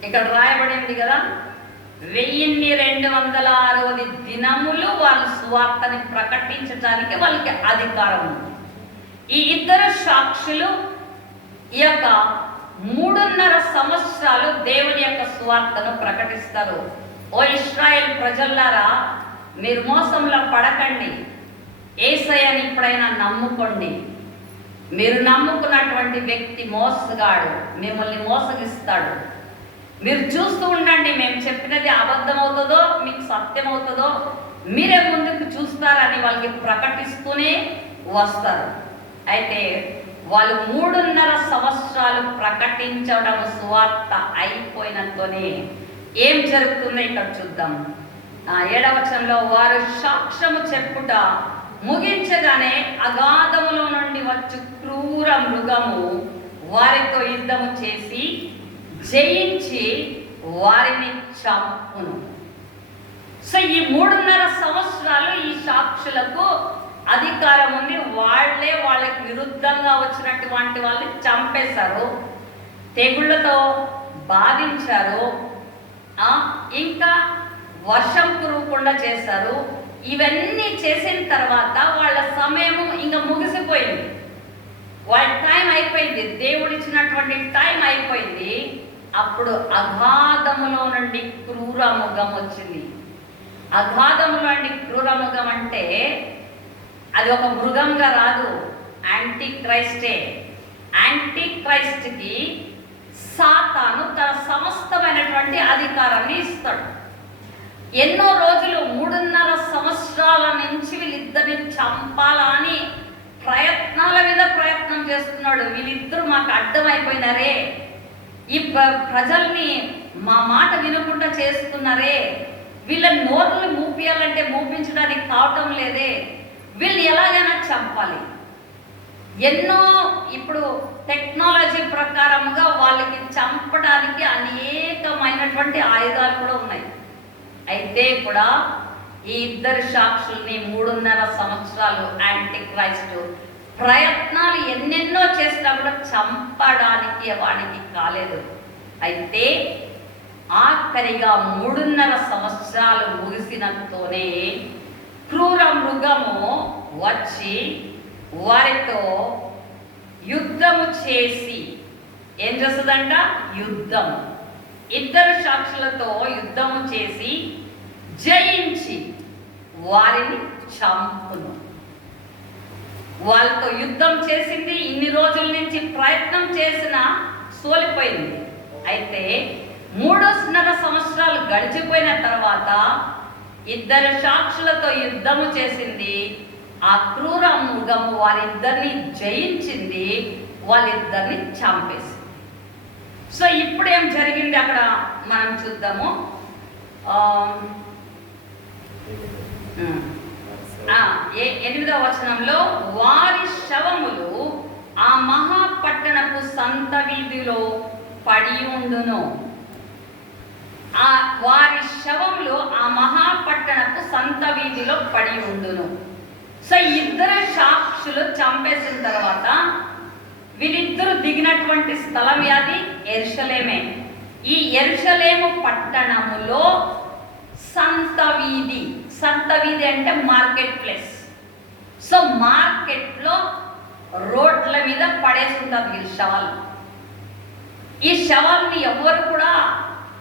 ఇక్కడ రాయబడింది కదా, 1260 దినములు వాళ్ళు సువార్తని ప్రకటించడానికి వాళ్ళకి అధికారం ఉంది. ఈ ఇద్దరు సాక్షులు ఈ యొక్క 3.5 సంవత్సరాలు దేవుని యొక్క సువార్తను ప్రకటిస్తారు. ఓ ఇశ్రాయేల్ ప్రజల్లారా, మీరు మోసంలో పడకండి, యేసయ్యని ఇప్పుడైనా నమ్ముకోండి. మీరు నమ్ముకున్నటువంటి వ్యక్తి మోసగాడు, మిమ్మల్ని మోసగిస్తాడు. మీరు చూస్తూ ఉండండి, మేము చెప్పినది అబద్ధం అవుతుందో మీకు సత్యం అవుతుందో మీరే ముందుకు చూస్తారని వాళ్ళకి ప్రకటిస్తూనే వస్తారు. అయితే వాళ్ళు 3.5 సంవత్సరాలు ప్రకటించడం సువార్త అయిపోయినతోనే ఏం జరుగుతుందో ఇక్కడ చూద్దాం. 7వ వచనంలో వారు సాక్ష్యము చెప్పుట ముగించగానే అగాధములో నుండి వచ్చి క్రూర మృగము వారితో యుద్ధము చేసి జయించి వారిని చంపును. సో ఈ 3.5 సంవత్సరాలు ఈ సాక్షులకు అధికారం ఉంది. వాళ్ళే వాళ్ళకి విరుద్ధంగా వచ్చినటువంటి వాళ్ళని చంపేశారు, తెగుళ్ళతో బాధించారు, ఇంకా వర్షం కురవకుండా చేశారు. ఇవన్నీ చేసిన తర్వాత వాళ్ళ సమయం ఇంకా ముగిసిపోయింది. వాళ్ళ టైం అయిపోయింది, దేవుడిచ్చినటువంటి టైం అయిపోయింది. అప్పుడు అగాధములో నుండి క్రూర మృగం వచ్చింది. అగాధములో నుండి క్రూర మృగం అంటే అది ఒక మృగంగా రాదు, యాంటీ క్రైస్టే. యాంటీ క్రైస్ట్కి సాతాను తన సమస్తమైనటువంటి అధికారాన్ని ఇస్తాడు. ఎన్నో రోజులు 3.5 సంవత్సరాల నుంచి వీళ్ళిద్దరిని చంపాలని ప్రయత్నాల మీద ప్రయత్నం చేస్తున్నాడు. వీళ్ళిద్దరూ మాకు అడ్డమైపోయినారే, ఈ ప్రజల్ని మా మాట వినకుండా చేస్తున్నారే, వీళ్ళ నోరుని మూపియాలంటే మూపించడానికి కావటం లేదే, వీళ్ళు ఎలాగైనా చంపాలి. ఎన్నో ఇప్పుడు టెక్నాలజీ ప్రకారంగా వాళ్ళకి చంపడానికి అనేకమైనటువంటి ఆయుధాలు కూడా ఉన్నాయి. అయితే కూడా ఈ ఇద్దరు సాక్షుల్ని 3.5 సంవత్సరాలు యాంటీ క్రైస్ట్ ప్రయత్నాలు ఎన్నెన్నో చేసినా కూడా చంపడానికి వాడికి కాలేదు. అయితే ఆఖరిగా 3.5 సంవత్సరాలు ముగిసినంతోనే క్రూర మృగము వచ్చి వారితో యుద్ధము చేసి, ఏం చేస్తుందంట? యుద్ధం. ఇద్దరు సాక్షులతో యుద్ధము చేసి జయించి వారిని చంపును. వాళ్ళతో యుద్ధం చేసింది, ఇన్ని రోజుల నుంచి ప్రయత్నం చేసిన సోలిపోయింది. అయితే 3.5 సంవత్సరాలు గడిచిపోయిన తర్వాత ఇద్దరు సాక్షులతో యుద్ధము చేసింది. ఆ క్రూర మృగము వారిద్దరిని జయించింది, వాళ్ళిద్దరిని చంపేసింది. సో ఇప్పుడేం జరిగింది అక్కడ మనం చూద్దాము. 8వ వచనంలో వారి శవములు ఆ మహాపట్టణపు సంత వీధిలో పడి ఉండును. వారి శవములు ఆ మహాపట్టణపు సంత వీధిలో పడి ఉండును. సో ఇద్దరు సాక్షులు చంపేసిన తర్వాత వీరిద్దరు దిగినటువంటి స్థలం యాది? యెరూషలేమే. ఈ యెరూషలేము పట్టణములో సంత వీధి. సంత వీధి అంటే మార్కెట్ ప్లేస్. సో మార్కెట్లో రోడ్ల మీద పడేసి ఉంటారు వీళ్ళ శవాలు. ఈ శవాల్ని ఎవరు కూడా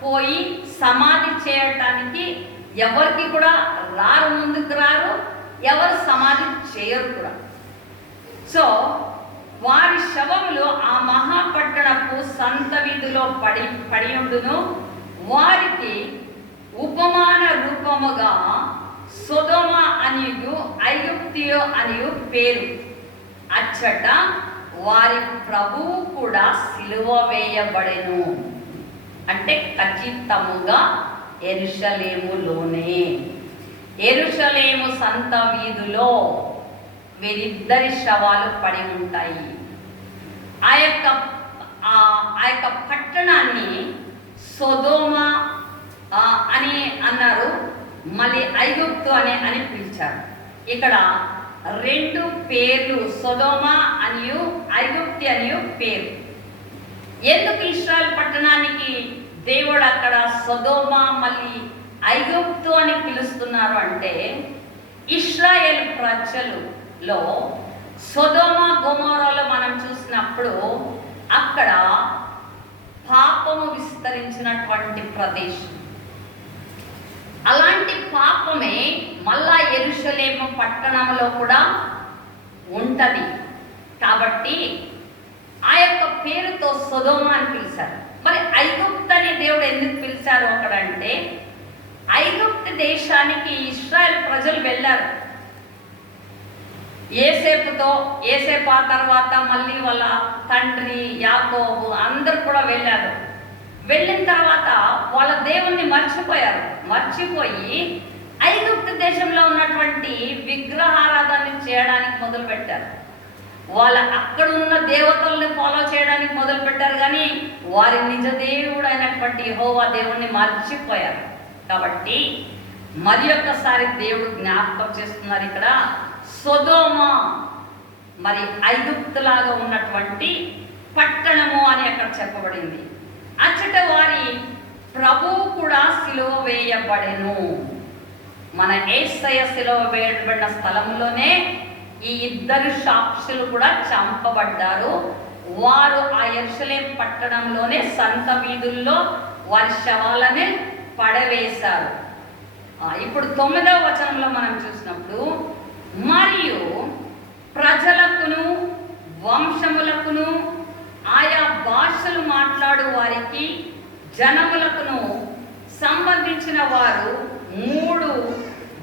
పోయి సమాధి చేయటానికి ఎవరికి కూడా రారు, ముందుకు రారు, ఎవరు సమాధి చేయరు కూడా. సో వారి శవములు ఆ మహాపట్టణపు సంత వీధిలో పడియుండును. వారికి ఉపమాన రూపముగా సొదొమ అనియు ఐగుప్తియు అనియు పేరు. అచ్చట వారి ప్రభువు కూడా సిలువ వేయబడెను. అంటే ఖచ్చితముగా యెరూషలేములోనే, యెరూషలేము సంత వీధిలో వీరిద్దరి శవాలు పడి ఉంటాయి. ఆ యొక్క పట్టణాన్ని సొదొమ అని అన్నారు, మళ్ళీ ఐగుప్తు అని పిలిచారు. ఇక్కడ రెండు పేర్లు, సొదొమ అనియు ఐగుప్తి అనియు పేరు. ఎందుకు ఇశ్రాయేల్ పట్టణానికి దేవుడు అక్కడ సొదొమ మళ్ళీ ఐగుప్తు అని పిలుస్తున్నారు అంటే, ఇశ్రాయేల్ ప్రజలలో సొదొమ గొమొర్రాలో మనం చూసినప్పుడు అక్కడ పాపము విస్తరించినటువంటి ప్రదేశం. అలాంటి పాపమే మళ్ళా యెరూషలేము పట్టణంలో కూడా ఉంటది. కాబట్టి ఆ యొక్క పేరుతో సొదొమ అని పిలిచారు. మరి ఐగుప్తు అని దేవుడు ఎందుకు పిలిచారు అక్కడంటే, ఐగుప్తు దేశానికి ఇశ్రాయేల్ ప్రజలు వెళ్ళారు. ఏసేపు ఆ తర్వాత మళ్ళీ వాళ్ళ తండ్రి యాకోబు అందరూ కూడా వెళ్ళారు. వెళ్ళిన తర్వాత వాళ్ళ దేవుణ్ణి మర్చిపోయి ఐగుప్తు దేశంలో ఉన్నటువంటి విగ్రహారాధన చేయడానికి మొదలు పెట్టారు. వాళ్ళ అక్కడున్న దేవతల్ని ఫాలో చేయడానికి మొదలు పెట్టారు, కానీ వారి నిజ దేవుడు అయినటువంటి యెహోవా దేవుణ్ణి మర్చిపోయారు. కాబట్టి మరి ఒక్కసారి దేవుడు జ్ఞాపకం చేస్తున్నారు. ఇక్కడ సొదొమ మరి ఐగుప్తులాగా ఉన్నటువంటి పట్టణము అని అక్కడ చెప్పబడింది. అచ్చట వారి ప్రభువు కూడా సిలువ వేయబడెను. మన యేసయ్య సిలువ వేయబడిన స్థలంలోనే ఈ ఇద్దరు సాక్షులు కూడా చంపబడ్డారు. వారు ఆ యెరూషలేము పట్టణంలోనే సంత వీధుల్లో వారి శవాలని పడవేశారు. ఇప్పుడు 9వ వచనంలో మనం చూసినప్పుడు, మరియు ప్రజలకును వంశములకును ఆయా భాషలు మాట్లాడు వారికి జనములకును సంబంధించిన వారు 3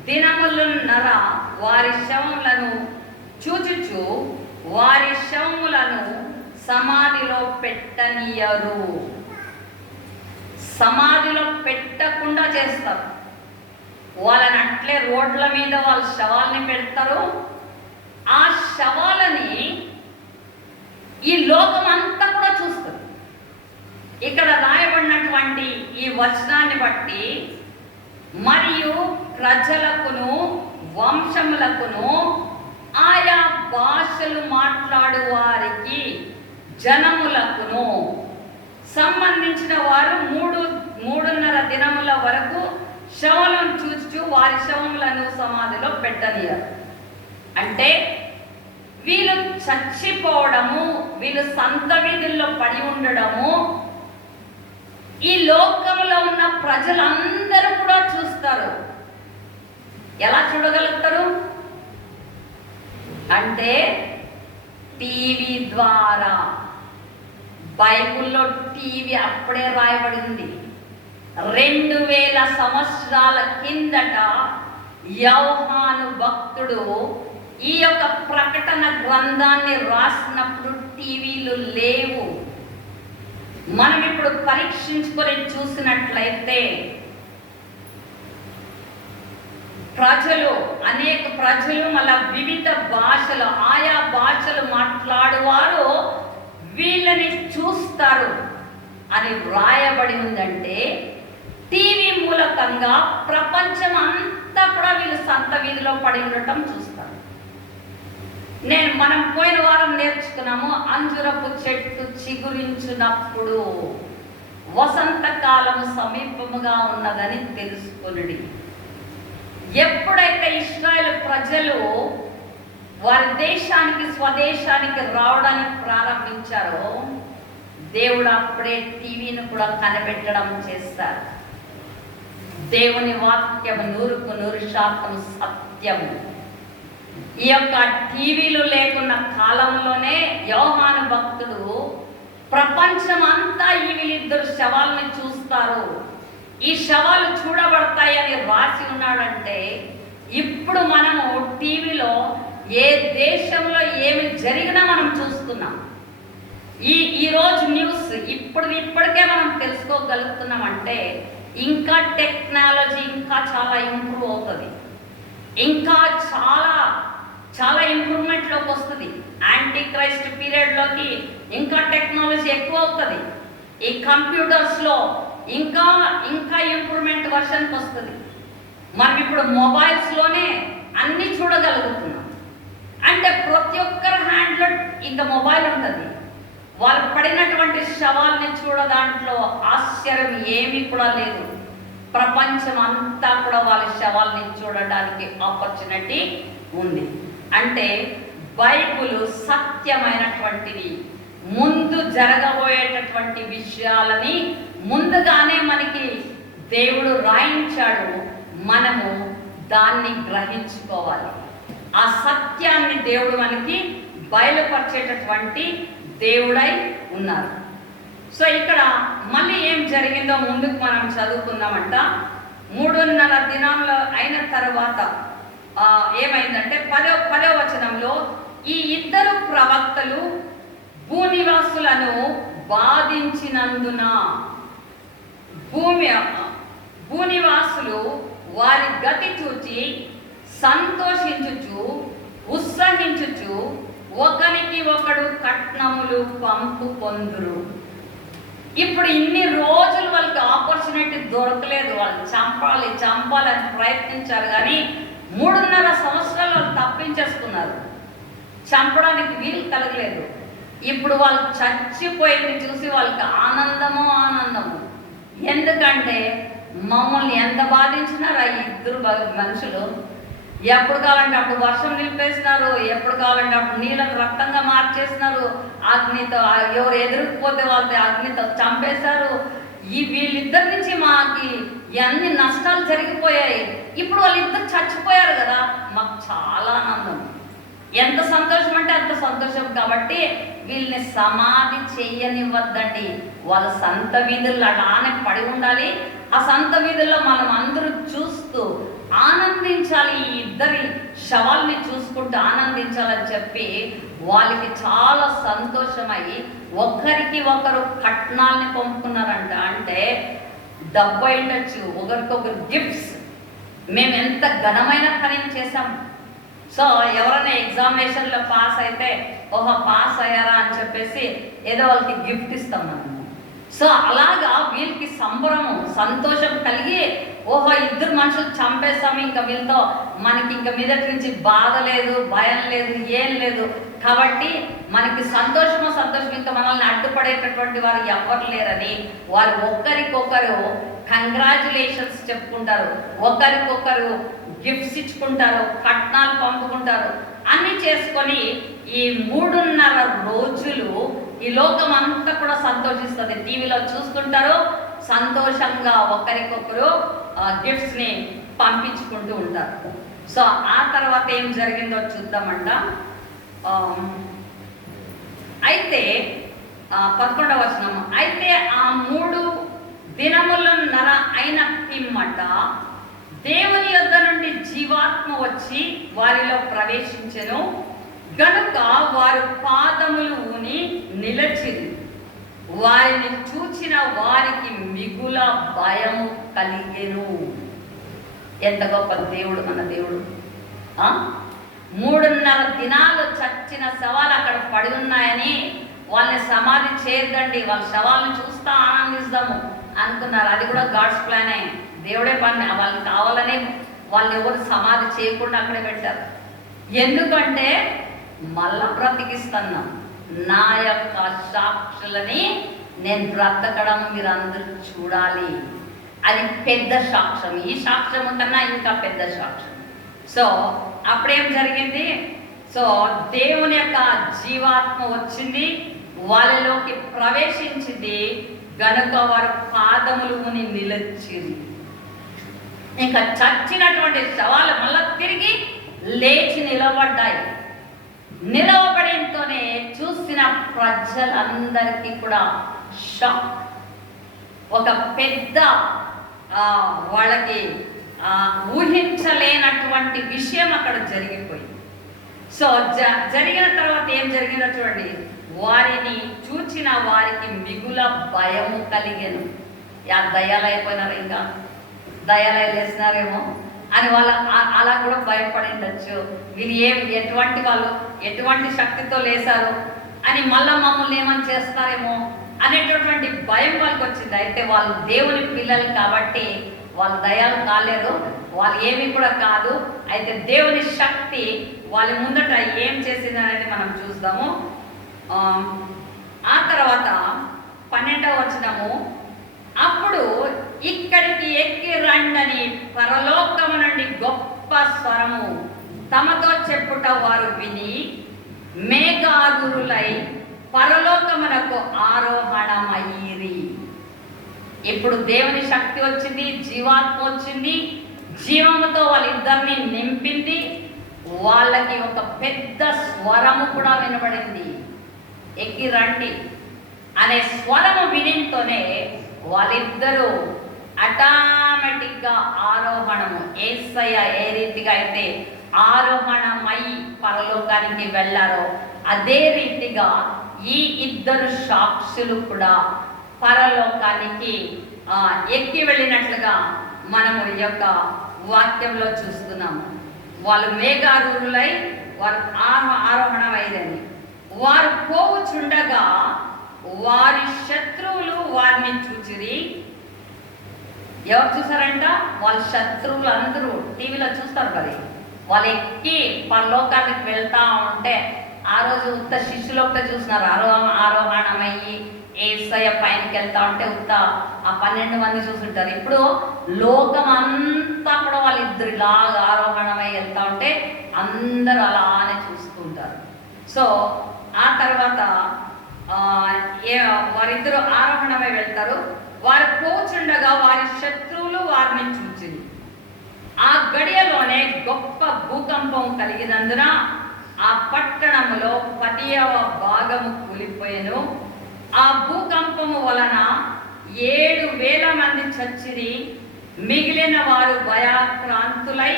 దినములున్నర వారి శవములను చూచుచు వారి శవములను సమాధిలో పెట్టనీయరు. సమాధిలో పెట్టకుండా చేస్తారు. వాళ్ళని అట్లే రోడ్ల మీద వాళ్ళ శవాలని పెడతారు. ఆ శవాలని ఈ లోకం అంతా కూడా చూస్తుంది. ఇక్కడ రాయబడినటువంటి ఈ వచనాన్ని బట్టి, మరియు ప్రజలకును వంశములకును ఆయా భాషలు మాట్లాడు వారికి జనములకును సంబంధించిన వారు 3.5 దినముల వరకు శవములను చూచు వారి శవములను సమాధిలో పెట్టనియరు. అంటే వీళ్ళు చచ్చిపోవడము, వీళ్ళు సంత వీధుల్లో పడి ఉండడము ఈ లోకంలో ఉన్న ప్రజలందరూ కూడా చూస్తారు. ఎలా చూడగలుగుతారు అంటే, టీవీ ద్వారా. బైబిల్లో టీవీ అప్పుడే రాయబడింది. 2000 సంవత్సరాల కిందట యోహాను భక్తుడు ఈ యొక్క ప్రకటన గ్రంథాన్ని రాసినప్పుడు టీవీలు లేవు. మనం ఇప్పుడు పరీక్షించుకొని చూసినట్లయితే అనేక ప్రజలు మళ్ళా వివిధ భాషలు, ఆయా భాషలు మాట్లాడువారు వీళ్ళని చూస్తారు అని వ్రాయబడి ఉందంటే, టీవీ మూలకంగా ప్రపంచం అంతా కూడా వీళ్ళు సంత వీధిలో పడి ఉండటం చూస్తారు. మనం పోయిన వారం నేర్చుకున్నాము, అంజురపు చెట్టు చిగురించినప్పుడు వసంతకాలం సమీపముగా ఉన్నదని తెలుసుకొనుడి. ఎప్పుడైతే ఇశ్రాయేలు ప్రజలు వారి దేశానికి స్వదేశానికి రావడానికి ప్రారంభించారో, దేవుడు అప్పుడే టీవీని కూడా కనిపెట్టడం చేస్తారు. దేవుని వాక్యము 100% సత్యము. ఈ యొక్క టీవీలు లేకున్న కాలంలోనే యోహాను భక్తుడు ప్రపంచమంతా ఈ వీళ్ళిద్దరు శవాల్ని చూస్తారు, ఈ శవాలు చూడబడతాయని రాసి ఉన్నాడంటే, ఇప్పుడు మనము టీవీలో ఏ దేశంలో ఏమి జరిగినా మనం చూస్తున్నాం. ఈరోజు న్యూస్ ఇప్పటికే మనం తెలుసుకోగలుగుతున్నామంటే ఇంకా టెక్నాలజీ ఇంకా చాలా ఇంప్రూవ్ అవుతుంది, ఇంకా చాలా చాలా ఇంప్రూవ్మెంట్లోకి వస్తుంది. యాంటీ క్రైస్ట్ పీరియడ్లోకి ఇంకా టెక్నాలజీ ఎక్కువ అవుతుంది. ఈ కంప్యూటర్స్లో ఇంకా ఇంకా ఇంప్రూవ్మెంట్ వర్షన్కి వస్తుంది. మనం ఇప్పుడు మొబైల్స్లోనే అన్నీ చూడగలుగుతున్నాం. అంటే ప్రతి ఒక్కరి హ్యాండ్లో ఇంకా మొబైల్ ఉంటుంది. వాళ్ళు పడినటువంటి శవాల్ని చూడదాంట్లో ఆశ్చర్యం ఏమీ కూడా లేదు. ప్రపంచం అంతా కూడా వాళ్ళ శవాల్ని చూడడానికి ఆపర్చునిటీ ఉంది. అంటే బైబుల్ సత్యమైనటువంటిది, ముందు జరగబోయేటటువంటి విషయాలని ముందుగానే మనకి దేవుడు రాయించాడు. మనము దాన్ని గ్రహించుకోవాలి. ఆ సత్యాన్ని దేవుడు మనకి బయలుపరిచేటటువంటి దేవుడై ఉన్నారు. సో ఇక్కడ మళ్ళీ ఏం జరిగిందో ముందుకు మనం చదువుకుందామంట. 3.5 దినాల్లో అయిన తర్వాత ఏమైందంటే 10వ వచనంలో, ఈ ఇద్దరు ప్రవక్తలు భూనివాసులను బాధించినందున భూనివాసులు వారి గతి చూచి సంతోషించుచు ఉత్సహించుచు ఒకరికి ఒకడు కట్నములు పంపుకొందురు. ఇప్పుడు ఇన్ని రోజులు వాళ్ళకి ఆపర్చునిటీ దొరకలేదు. వాళ్ళు చంపాలని ప్రయత్నించారు, కానీ 3.5 సంవత్సరాలు వాళ్ళు తప్పించేసుకున్నారు. చంపడానికి వీలు కలగలేదు. ఇప్పుడు వాళ్ళు చచ్చిపోయింది చూసి వాళ్ళకి ఆనందము. ఎందుకంటే మమ్మల్ని ఎంత బాధించినారు ఆ ఇద్దరు మనుషులు. ఎప్పుడు కావాలంటే అప్పుడు వర్షం నిలిపేసినారు, ఎప్పుడు కావాలంటే అప్పుడు నీళ్ళను రక్తంగా మార్చేసినారు, అగ్నితో ఎవరు ఎదురుకుపోతే వాళ్ళతో అగ్నితో చంపేశారు. వీళ్ళిద్దరి నుంచి మాకి ఎన్ని నష్టాలు జరిగిపోయాయి. ఇప్పుడు వాళ్ళిద్దరు చచ్చిపోయారు కదా, మాకు చాలా ఆనందం. ఎంత సంతోషం అంటే అంత సంతోషం. కాబట్టి వీళ్ళని సమాధి చెయ్యనివ్వద్దండి. వాళ్ళ సంత వీధుల్లో అలానే పడి ఉండాలి. ఆ సంత వీధుల్లో మనం అందరూ చూస్తూ ఆనందించాలి. ఈ ఇద్దరి శవాల్ని చూసుకుంటూ ఆనందించాలని చెప్పి వాళ్ళకి చాలా సంతోషమై ఒకరికి ఒకరు కట్నాల్ని పంపుకున్నారంట. అంటే డబ్బు ఉండొచ్చు, ఒకరికొకరు గిఫ్ట్స్. మేము ఎంత ఘనమైన పని చేసాం. సో ఎవరైనా ఎగ్జామినేషన్లో పాస్ అయితే ఓహో పాస్ అయ్యారా అని చెప్పేసి ఏదో వాళ్ళకి గిఫ్ట్ ఇస్తాం మనము. సో అలాగా వీళ్ళకి సంబరము, సంతోషం కలిగి ఓహో ఇద్దరు మనుషులు చంపేస్తాము, ఇంకా వీళ్ళతో మనకి ఇంకా మీదటి నుంచి బాధ లేదు, భయం లేదు, ఏం లేదు. కాబట్టి మనకి సంతోషం ఇంకా మనల్ని అడ్డుపడేటటువంటి వారు ఎవరు లేరని వారు ఒకరికొకరు కంగ్రాచులేషన్స్ చెప్పుకుంటారు, ఒకరికొకరు గిఫ్ట్స్ ఇచ్చుకుంటారు, కట్నాలు పంపుకుంటారు. అన్నీ చేసుకొని ఈ 3.5 రోజులు ఈ లోకం అంతా కూడా సంతోషిస్తుంది. టీవీలో చూస్తుంటారు, సంతోషంగా ఒకరికొకరు గిఫ్ట్స్ని పంపించుకుంటూ ఉంటారు. సో ఆ తర్వాత ఏం జరిగిందో చూద్దామంట. అయితే 11వ వచనం, అయితే ఆ 3 దినములన్నర అయిన పిమ్మట దేవుని యొద్ద నుండి జీవాత్మ వచ్చి వారిలో ప్రవేశించెను. గనుక వారు పాదములు ఊని నిలచిరి. వారిని చూచిన వారికి మిగుల భయము కలిగెను. ఎంత గొప్ప దేవుడు మన దేవుడు. 3.5 దినాలు చచ్చిన శవాలు అక్కడ పడి ఉన్నాయని వాళ్ళని సమాధి చేయొద్దండి, వాళ్ళ శవాలను చూస్తా ఆనందిస్తాము అనుకున్నారు. అది కూడా గాడ్స్ ప్లానే, దేవుడే పని. వాళ్ళకి కావాలని వాళ్ళు ఎవరు సమాధి చేయకుండా అక్కడే పెట్టారు. ఎందుకంటే మళ్ళా బ్రతికిస్తున్నాం, నా యొక్క సాక్షులని నేను బ్రతకడం మీరు అందరూ చూడాలి. అది పెద్ద సాక్ష్యం, ఈ సాక్ష్యం కన్నా ఇంకా పెద్ద సాక్ష్యం. సో అప్పుడేం జరిగింది? సో దేవుని యొక్క జీవాత్మ వచ్చింది, వాళ్ళలోకి ప్రవేశించింది. గనుక వారు పాదములు ముని నిలచిరి. ఇంకా చచ్చినటువంటి శవాలు మళ్ళా తిరిగి లేచి నిలబడ్డాయి. నిలవబడంతోనే చూసిన ప్రజలందరికీ కూడా షాక్. ఒక పెద్ద వాళ్ళకి ఊహించలేనటువంటి విషయం అక్కడ జరిగిపోయింది. సో జరిగిన తర్వాత ఏం జరిగిందో చూడండి. వారిని చూచిన వారికి మిగుల భయము కలిగెను. దయాలైపోయినారు, ఇంకా దయాలైలేసినారేమో అని వాళ్ళ అలా కూడా భయపడి ఉండొచ్చు. వీళ్ళు ఎటువంటి శక్తితో లేసారు అని మళ్ళా మమ్మల్ని ఏమని చేస్తారేమో అనేటటువంటి భయం వాళ్ళకి వచ్చింది. అయితే వాళ్ళు దేవుని పిల్లలు కాబట్టి వాళ్ళు దయాలు కాలేరు, వాళ్ళు ఏమి కూడా కాదు. అయితే దేవుని శక్తి వాళ్ళ ముందట ఏం చేసింది అనేది మనం చూద్దాము. ఆ తర్వాత 12వ వచనము, అప్పుడు ఇక్కడికి ఎక్కి రండని పరలోకము నుండి గొప్ప స్వరము తమతో చెప్పుట వారు విని మేఘారులై పరలోకమునకు ఆరోహణమయ్యిరి. ఇప్పుడు దేవుని శక్తి వచ్చింది, జీవాత్మ వచ్చింది, జీవముతో వాళ్ళిద్దరిని నింపింది. వాళ్ళకి ఒక పెద్ద స్వరము కూడా వినబడింది. ఎక్కి రండి అనే స్వరము వినితోనే వాళ్ళిద్దరూ ఆటోమేటిక్గా ఆరోహణము, యేసయ్య ఏ రీతిగా అయితే ఆరోహణమై పరలోకానికి వెళ్ళారో అదే రీతిగా ఈ ఇద్దరు సాక్షులు కూడా పరలోకానికి ఎక్కి వెళ్ళినట్లుగా మనము ఈ యొక్క వాక్యంలో చూస్తున్నాము. వాళ్ళు మేఘారూఢులై వారు ఆరోహణమైందని వారు పోవుచుండగా వారి శత్రువులు వారిని చూచిరి. ఎవరు చూసారంట? వాళ్ళ శత్రువులు అందరూ టీవీలో చూస్తారు మరి. వాళ్ళు ఎక్కి పరలోకానికి వెళ్తా ఉంటే ఆ రోజు ఉత్త శిష్యులు ఒకటే చూస్తున్నారు. ఆరోహణమయ్యి యేసయ్య పైనకి వెళ్తా ఉంటే ఉత్త ఆ 12 మంది చూసుంటారు. ఇప్పుడు లోకం అంతా కూడా వాళ్ళిద్దరు ఇలాగా ఆరోహణమై వెళ్తా ఉంటే అందరూ అలానే చూస్తుంటారు. సో ఆ తర్వాత వారిద్దరూ ఆరోహణమై వెళ్తారు. వారు పోచుండగా వారి శత్రువులు వారిని చూచింది. ఆ గడియలోనే గొప్ప భూకంపం కలిగినందున ఆ పట్టణములో 10వ భాగము కూలిపోయెను. ఆ భూకంపము వలన 7,000 మంది చచ్చిరి. మిగిలిన వారు భయాక్రాంతులై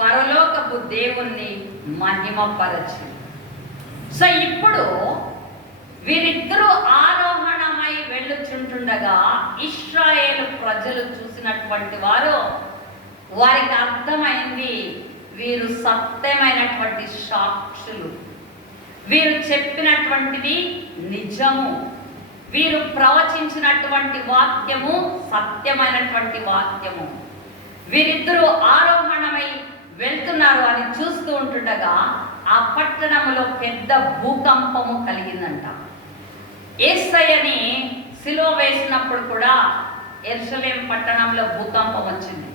పరలోకపు దేవుణ్ణి మహిమపరచి. సో ఇప్పుడు వీరిద్దరూ ఆరోహణమై వెళ్ళుచుంటుండగా ఇశ్రాయేలు ప్రజలు చూసినటువంటి వారికి అర్థమైంది, వీరు సత్యమైనటువంటి సాక్షులు, వీరు చెప్పినటువంటిది నిజము, వీరు ప్రవచించినటువంటి వాక్యము సత్యమైనటువంటి వాక్యము. వీరిద్దరూ ఆరోహణమై వెళ్తున్నారు అని చూస్తూ ఉంటుండగా ఆ పట్టణంలో పెద్ద భూకంపము కలిగిందంట. యేసయ్యని సిలువ వేసినప్పుడు కూడా యెరూషలేము పట్టణంలో భూకంపం వచ్చింది.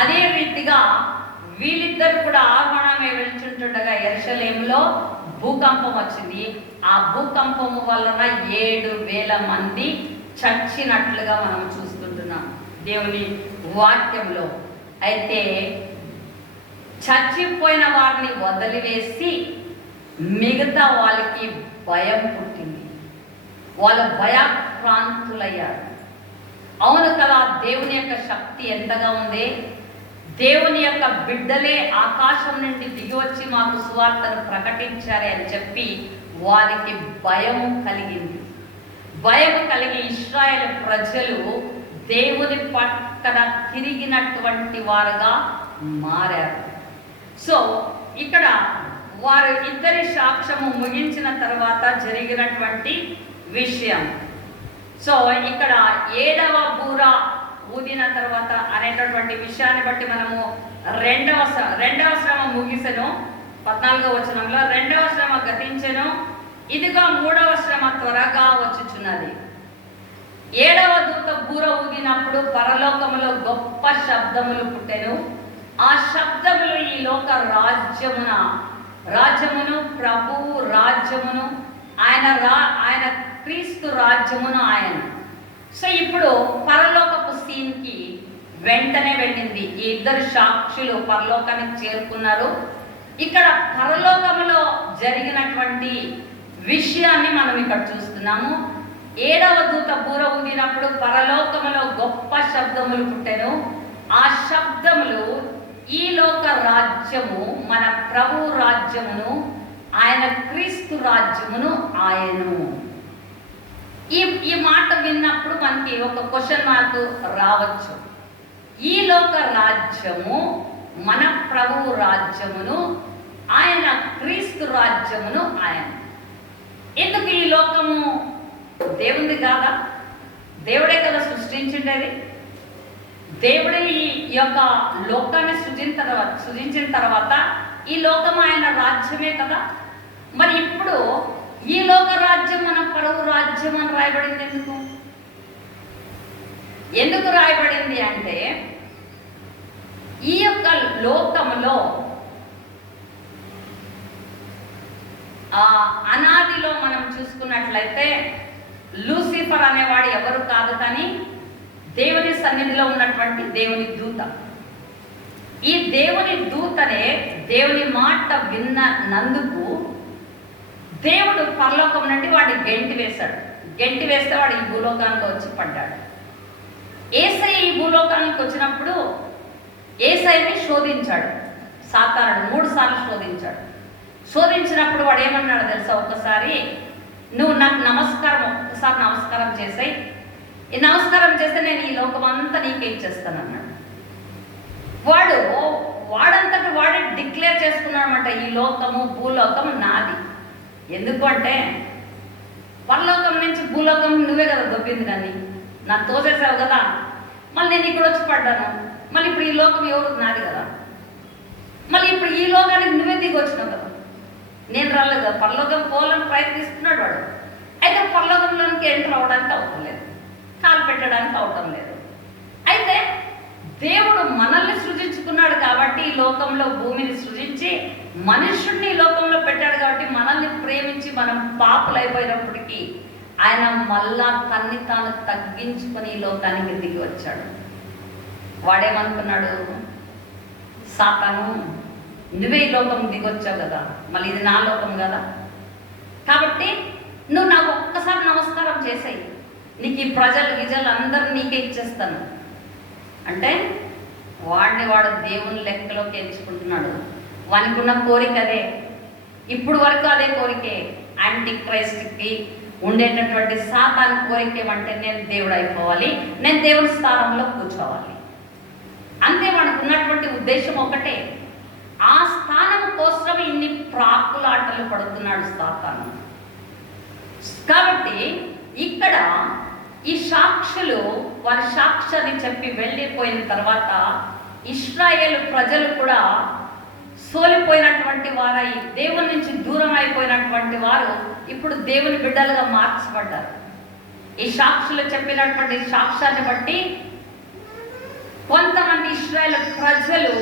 అదే రీతిగా వీళ్ళిద్దరు కూడా ఆరోహణమై వెళ్తుంటుండగా యెరూషలేములో భూకంపం వచ్చింది. ఆ భూకంపము వలన 7,000 మంది చచ్చినట్లుగా మనం చూస్తుంటున్నాం దేవుని వాక్యంలో. అయితే చచ్చిపోయిన వారిని వదిలివేసి మిగతా వాళ్ళకి భయం పుట్టింది. వాళ్ళు భయాక్రాంతులయ్యారు. అవును కదా, దేవుని యొక్క శక్తి ఎంతగా ఉంది. దేవుని యొక్క బిడ్డలే ఆకాశం నుండి దిగి వచ్చి మాకు సువార్తను ప్రకటించాలి అని చెప్పి వారికి భయం కలిగింది. భయం కలిగి ఇశ్రాయేలు ప్రజలు దేవుని పక్కన తిరిగినటువంటి వారుగా మారారు. సో ఇక్కడ వారు ఇద్దరి సాక్ష్యము ముగించిన తర్వాత జరిగినటువంటి విషయం. సో ఇక్కడ 7వ బూర ఊదిన తర్వాత అనేటటువంటి విషయాన్ని బట్టి మనము రెండవ శ్రమ ముగిసెను. 14వ వచనంలో 2వ శ్రమ గతించెను, ఇదిగో 3వ శ్రమ త్వరగా వచ్చుచున్నది. 7వ దూత బూర ఊదినప్పుడు పరలోకములో గొప్ప శబ్దములు పుట్టెను. ఆ శబ్దములు ఈ లోక రాజ్యమును ప్రభువు రాజ్యమును ఆయన క్రీస్తు రాజ్యమును ఆయన. సో ఇప్పుడు పరలోకపు సీన్కి వెంటనే వెళ్ళింది. ఈ ఇద్దరు సాక్షులు పరలోకానికి చేరుకున్నారు. ఇక్కడ పరలోకములో జరిగినటువంటి విషయాన్ని మనం ఇక్కడ చూస్తున్నాము. 7వ దూత బూర ఊదినప్పుడు పరలోకములో గొప్ప శబ్దములు పుట్టెను. ఆ శబ్దములు ఈ లోక రాజ్యము మన ప్రభు రాజ్యమును, ఆయన క్రీస్తు రాజ్యమును ఆయను. ఈ మాట విన్నప్పుడు మనకి ఒక క్వశ్చన్ మార్క్ రావచ్చు. ఈ లోక రాజ్యము మన ప్రభు రాజ్యమును, ఆయన క్రీస్తు రాజ్యమును ఆయన. ఎందుకు ఈ లోకము దేవుంది కాదా? దేవుడే కదా సృష్టించిండేది. దేవుడే ఈ యొక్క లోకాన్ని సృజించిన తర్వాత ఈ లోకం ఆయన రాజ్యమే కదా. మరి ఇప్పుడు ఈ లోక రాజ్యం మన ప్రభు రాజ్యం అని రాయబడింది. ఎందుకు రాయబడింది అంటే ఈ యొక్క లోకములో అనాదిలో మనం చూసుకున్నట్లయితే లూసిఫర్ అనేవాడు ఎవరు కాదు కానీ దేవుని సన్నిధిలో ఉన్నటువంటి దేవుని దూత. ఈ దేవుని దూతనే దేవుని మాట విన్నందుకు దేవుడు పరలోకం నుండి వాడిని గెంటి వేశాడు. గెంటి వేస్తే వాడు ఈ భూలోకానికి వచ్చి పడ్డాడు. యేసయ్య ఈ భూలోకానికి వచ్చినప్పుడు యేసయ్యని శోధించాడు. సాతానుడు 3 సార్లు శోధించాడు. శోధించినప్పుడు వాడు ఏమన్నాడు తెలుసా? ఒక్కసారి నువ్వు నాకు ఒక్కసారి నమస్కారం చేసాయి, ఈ నమస్కారం చేస్తే నేను ఈ లోకం అంతా నీకే ఇచ్చేస్తాను అన్నాడు. వాడంతటి వాడే డిక్లేర్ చేసుకున్నాడు అనమాట, ఈ లోకము భూలోకం నాది. ఎందుకు అంటే పరలోకం నుంచి భూలోకం నువ్వే కదా దొబ్బింది, కానీ నాకు తోసేసావు కదా, మళ్ళీ నేను ఇక్కడ వచ్చి పడ్డాను, మళ్ళీ ఇప్పుడు ఈ లోకం ఎవరు నాది కదా, మళ్ళీ ఇప్పుడు ఈ లోకానికి నువ్వే దిగి వచ్చినావు కదా, నేను రాలేదు కదా. పరలోకం పోవాలని ప్రయత్నిస్తున్నాడు వాడు. అయితే పరలోకంలోనికి ఎంటర్ అవ్వడానికి అవటం లేదు, కాలు పెట్టడానికి అవటం లేదు. అయితే దేవుడు మనల్ని సృజించుకున్నాడు కాబట్టి ఈ లోకంలో భూమిని సృజించి మనుషుడిని ఈ లోకంలో పెట్టాడు కాబట్టి మనల్ని ప్రేమించి మనం పాపులైపోయినప్పటికీ ఆయన మళ్ళా తన్ని తాను తగ్గించుకొని ఈ లోకానికి దిగి వచ్చాడు. వాడేమనుకున్నాడు? సాతాను, నువ్వే ఈ లోకం దిగొచ్చావు కదా, మళ్ళీ ఇది నా లోకం కదా, కాబట్టి నువ్వు నాకు ఒక్కసారి నమస్కారం చేసేయి, నీకు ఈ ప్రజలు అందరూ నీకే ఇచ్చేస్తాను అంటే వాడు దేవుని లెక్కలోకి ఎంచుకుంటున్నాడు. వానికి ఉన్న కోరిక అదే, ఇప్పుడు వరకు అదే కోరికే. యాంటీ క్రైస్ట్కి ఉండేటటువంటి సాతాను కోరిక ఏమంటే నేను దేవుడు అయిపోవాలి, నేను దేవుని స్థానంలో కూర్చోవాలి, అంతే. వాడికి ఉన్నటువంటి ఉద్దేశం ఒకటే. ఆ స్థానం కోసం ఇన్ని ప్రాకులాటలు పడుతున్నాడు సాతాను. కాబట్టి ఇక్కడ ఈ సాక్షులు వారి సాక్ష్యాన్ని చెప్పి వెళ్ళిపోయిన తర్వాత ఇశ్రాయేలు ప్రజలు కూడా సోలిపోయినటువంటి వారై దేవుని నుంచి దూరం అయిపోయినటువంటి వారు ఇప్పుడు దేవుని బిడ్డలుగా మార్చబడ్డారు. ఈ సాక్షులు చెప్పినటువంటి సాక్ష్యాన్ని బట్టి కొంతమంది ఇశ్రాయేలు ప్రజలు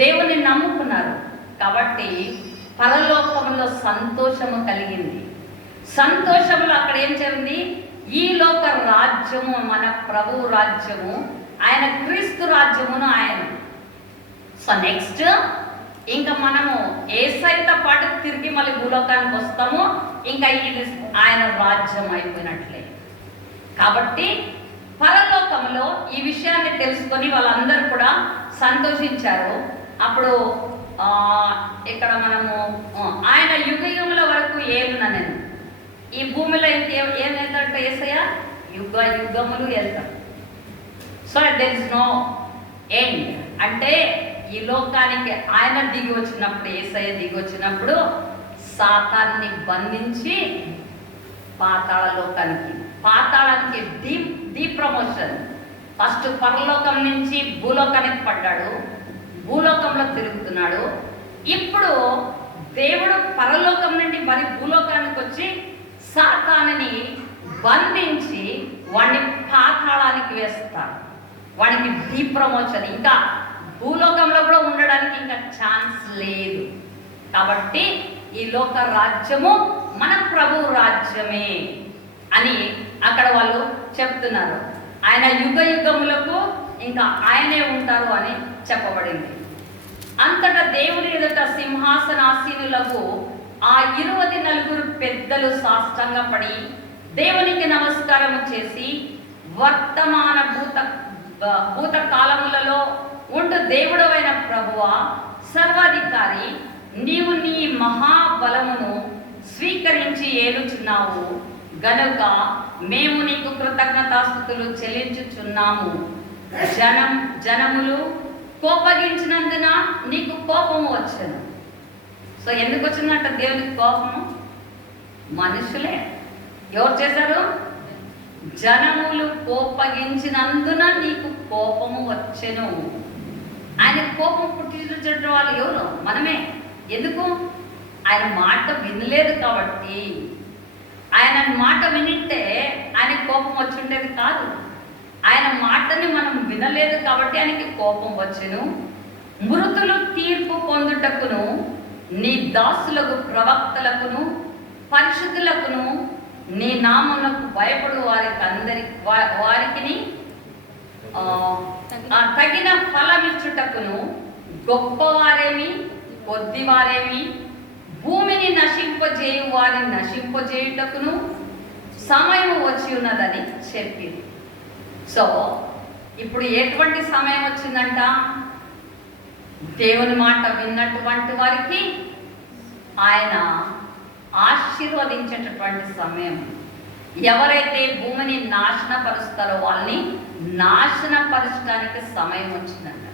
దేవుని నమ్ముకున్నారు. కాబట్టి పరలోకంలో సంతోషము కలిగింది. సంతోషంలో అక్కడ ఏం జరిగింది? ఈ లోక రాజ్యము మన ప్రభు రాజ్యము, ఆయన క్రీస్తు రాజ్యమును ఆయన. సో నెక్స్ట్ ఇంకా మనము యేసయ్యతో పాటు తిరిగి మళ్ళీ భూలోకానికి వస్తాము. ఇంకా ఇది ఆయన రాజ్యం అయిపోయినట్లే. కాబట్టి పరలోకంలో ఈ విషయాన్ని తెలుసుకొని వాళ్ళందరూ కూడా సంతోషించారు. అప్పుడు ఇక్కడ మనము ఆయన యుగ యుగముల వరకు ఏమున్నా నేను ఈ భూమిలో ఏం వెళ్తాడంటే యేసయ్య యుగ యుగములు వెళ్తాడు. So there is no end. అంటే ఈ లోకానికి ఆయన దిగి వచ్చినప్పుడు, యేసయ్య దిగి వచ్చినప్పుడు సాతాన్ని బంధించి పాతాళానికి డీప్ ప్రమోషన్. ఫస్ట్ పరలోకం నుంచి భూలోకానికి పడ్డాడు, భూలోకంలో తిరుగుతున్నాడు. ఇప్పుడు దేవుడు పరలోకం నుండి మరి భూలోకానికి వచ్చి సాతానుని బంధించి వాడిని పాతాళానికి వేస్తాడు. వాడికి డీప్ ప్రమోషన్. ఇంకా భూలోకంలో కూడా ఉండడానికి ఇంకా ఛాన్స్ లేదు. కాబట్టి ఈ లోక రాజ్యము మన ప్రభు రాజ్యమే అని అక్కడ వాళ్ళు చెప్తున్నారు. ఆయన యుగ యుగములకు ఇంకా ఆయనే ఉంటారు అని చెప్పబడింది. అంతటా దేవుని ఎదుట సింహాసనాసీనులకు ఆ 24 పెద్దలు సాష్టాంగపడి దేవునికి నమస్కారం చేసి, వర్తమాన భూత కాలములలో ఉండు దేవుడవైన ప్రభువా, సర్వాధికారి, నీవు నీ మహాబలమును స్వీకరించి ఏలుచున్నావు గనుక మేము నీకు కృతజ్ఞతాస్తుతులు చెల్లించుచున్నాము. జనములు కోపగించినందున నీకు కోపము వచ్చెను. సో ఎందుకు వచ్చిందంట దేవునికి కోపము? మనుషులే. ఎవరు చేశారు? జనములు కోపగించినందున నీకు కోపము వచ్చెను. ఆయన కోపం పుట్టించే వాళ్ళు ఎవరు? మనమే. ఎందుకు? ఆయన మాట వినలేదు కాబట్టి. ఆయన మాట వినింటే ఆయన కోపం వచ్చి ఉండేది కాదు. ఆయన మాటని మనం వినలేదు కాబట్టి ఆయనకి కోపం వచ్చెను. మృతులు తీర్పు పొందుటకును నీ దాసులకు ప్రవక్తలకును పరిశుద్ధులకును నీ నామమునకు భయపడు వారికి తగిన ఫలమిచ్చుటకును గొప్పవారేమి కొద్దివారేమి భూమిని నశింపజేయు వారిని నశింపజేయుటకును సమయం వచ్చి ఉన్నదని చెప్పింది. సో ఇప్పుడు ఎటువంటి సమయం వచ్చిందంట? దేవుని మాట విన్నటువంటి వారికి ఆయన ఆశీర్వదించేటటువంటి సమయం. ఎవరైతే భూమిని నాశనపరుస్తారో వాళ్ళని నాశనపరచడానికి సమయం వచ్చిందంట.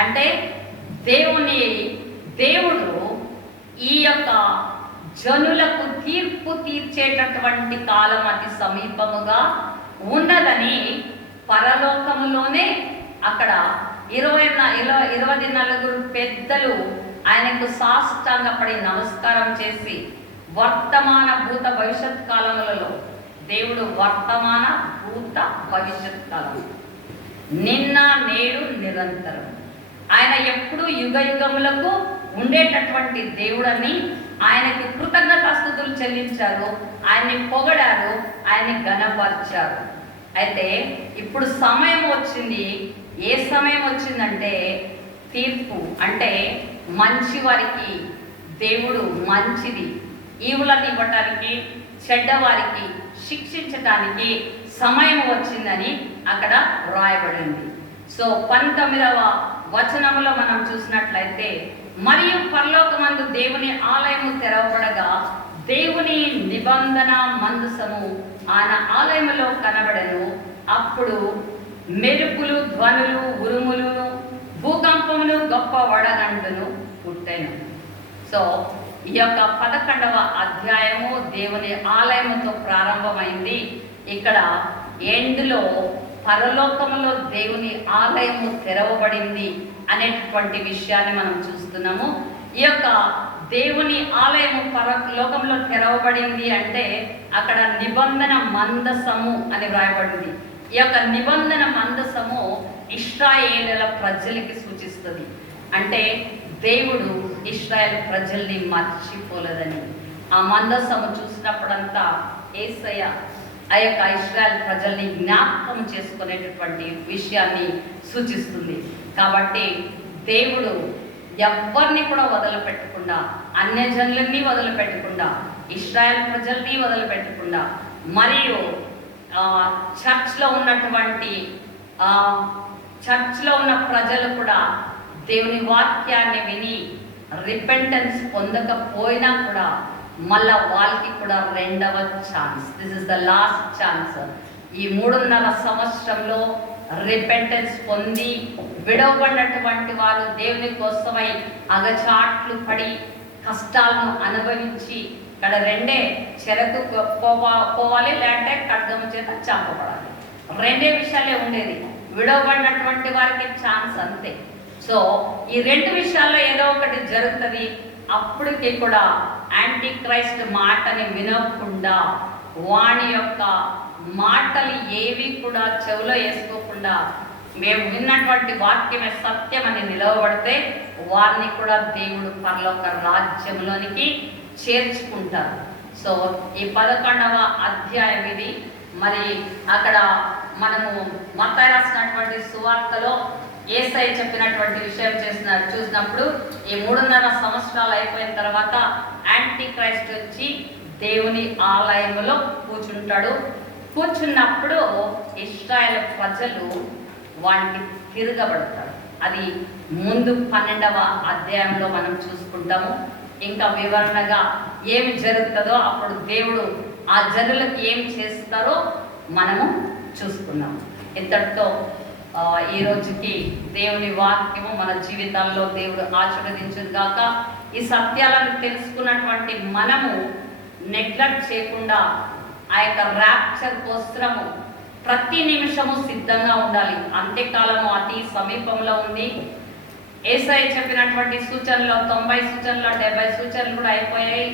అంటే దేవుడు ఈ యొక్క జనులకు తీర్పు తీర్చేటటువంటి కాలం అతి సమీపముగా ఉన్నదని పరలోకములోనే అక్కడ 24 పెద్దలు ఆయనకు సాష్టాంగపడి నమస్కారం చేసి, వర్తమాన భూత భవిష్యత్ కాలములలో దేవుడు వర్తమాన భూత భవిష్యత్ కాలం, నిన్న నేడు నిరంతరం, ఆయన ఎప్పుడు యుగ యుగములకు ఉండేటటువంటి దేవుడని ఆయనకి కృతజ్ఞతాస్తుతులు చెల్లించారు, ఆయన్ని పొగడారు, ఆయన్ని ఘనపరిచారు. అయితే ఇప్పుడు సమయం వచ్చింది. ఏ సమయం వచ్చిందంటే తీర్పు. అంటే మంచి వారికి దేవుడు మంచిది ఈవులను ఇవ్వటానికి, చెడ్డవారికి శిక్షించటానికి సమయం వచ్చిందని అక్కడ రాయబడింది. సో 19వ వచనంలో మనం చూసినట్లయితే, మరియు పరలోకమందు దేవుని ఆలయము తెరవబడగా దేవుని నిబంధన మందసము ఆయన ఆలయములో కనబడెను. అప్పుడు మెరుపులు, ధ్వనులు, ఉరుములు, భూకంపములు, గొప్ప వడగండును పుట్టెను. సో ఈ యొక్క 11వ అధ్యాయము దేవుని ఆలయముతో ప్రారంభమైంది. ఇక్కడ ఎండ్లో పరలోకములో దేవుని ఆలయము తెరవబడింది అనేటటువంటి విషయాన్ని మనం చూస్తున్నాము. ఈ యొక్క దేవుని ఆలయము పరలోకంలో తెరవబడింది అంటే అక్కడ నిబంధన మందసము అని వ్రాయబడింది. ఈ యొక్క నిబంధన మందసము ఇశ్రాయేలుల ప్రజలకి సూచిస్తుంది. అంటే దేవుడు ఇశ్రాయేల్ ప్రజల్ని మర్చిపోలేదని. ఆ మందసము చూసినప్పుడంతా యేసయ్య ఆ యొక్క ఇశ్రాయేల్ ప్రజల్ని జ్ఞాపకం చేసుకునేటటువంటి విషయాన్ని సూచిస్తుంది. కాబట్టి దేవుడు ఎవరిని కూడా వదిలిపెట్టకుండా, అన్యజనులని వదిలిపెట్టకుండా, ఇశ్రాయేల్ ప్రజల్ని వదిలిపెట్టకుండా, మరియు చర్చ్లో ఉన్న ప్రజలు కూడా దేవుని వాక్యాన్ని విని రిపెంటెన్స్ పొందకపోయినా కూడా మళ్ళా వాళ్ళకి కూడా రెండవ chance. This is the last chance. ఈ 3.5 సంవత్సరంలో రిపెంటెన్స్ పొంది విడవబడినటువంటి వారు దేవుని కోసమై అగచాట్లు పడి కష్టాలను అనుభవించి, ఇక్కడ రెండే, చెరకు పోవాలి లేదంటే ఖడ్గము చేత చంపబడాలి. రెండే విషయాలే ఉండేది. విడవబడినటువంటి వారికి ఛాన్స్ అంతే. సో ఈ 2 విషయాల్లో ఏదో ఒకటి జరుగుతుంది. అప్పటికి కూడా యాంటీ క్రైస్ట్ మాటని వినకుండా, వాణి యొక్క మాటలు ఏవి కూడా చెవిలో వేసుకోకుండా, మేము విన్నటువంటి వాక్యమే సత్యం అని నిలవబడితే వారిని కూడా దేవుడు పరలోక రాజ్యంలోనికి చేర్చుకుంటారు. సో ఈ 11వ అధ్యాయం ఇది. మరి అక్కడ మనము మత్తయి రాసినటువంటి సువార్తలో యేసయ్య చెప్పినటువంటి విషయం చూసినప్పుడు ఈ 3.5 సంవత్సరాలు అయిపోయిన తర్వాత యాంటీ క్రైస్ట్ వచ్చి దేవుని ఆలయంలో కూర్చుంటాడు. కూర్చున్నప్పుడు ఇశ్రాయేలు ప్రజలు వాటికి తిరగబడతాడు. అది ముందు 12వ అధ్యాయంలో మనం చూసుకుంటాము. ఇంకా వివరణగా ఏమి జరుగుతుందో అప్పుడు దేవుడు ఆ జనులకు ఏమి చేస్తారో మనము చూసుకున్నాము. ఇంతటితో ఈ రోజుకి దేవుని వాక్యము మన జీవితాల్లో దేవుడు ఆశీర్వదించును గాక. ఈ సత్యాలను తెలుసుకున్నటువంటి మనము నెగ్లెక్ట్ చేయకుండా ఆ యొక్క ర్యాప్చర్ కోసము ప్రతి నిమిషము సిద్ధంగా ఉండాలి. అంత్యకాలము అతి సమీపంలో ఉంది. యేసయ్య చెప్పినటువంటి సూచనలో 90 సూచనలో 70 సూచనలు కూడా అయిపోయాయి.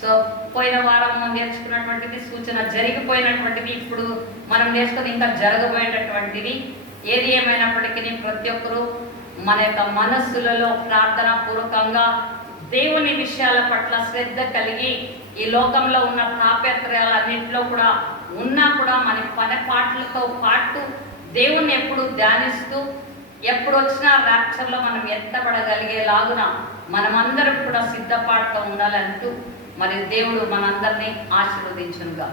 సో పోయిన వారం నేర్చుకున్నటువంటిది సూచన జరిగిపోయినటువంటిది, ఇప్పుడు మనం నేర్చుకుని ఇంకా జరగబోయేటటువంటిది. ఏది ఏమైనప్పటికీ ప్రతి ఒక్కరూ మన యొక్క మనస్సులలో ప్రార్థన పూర్వకంగా దేవుని విషయాల పట్ల శ్రద్ధ కలిగి ఈ లోకంలో ఉన్న తాపత్రయాలన్నింటిలో కూడా ఉన్నా కూడా మన పని పాటలతో పాటు దేవుణ్ణి ఎప్పుడు ధ్యానిస్తూ ఎప్పుడు వచ్చినా ర్యాప్చర్లో మనం ఎత్తబడగలిగేలాగున మనమందరం కూడా సిద్ధపాటుతో ఉండాలంటూ మరి దేవుడు మనందరినీ ఆశీర్వదించునుగా.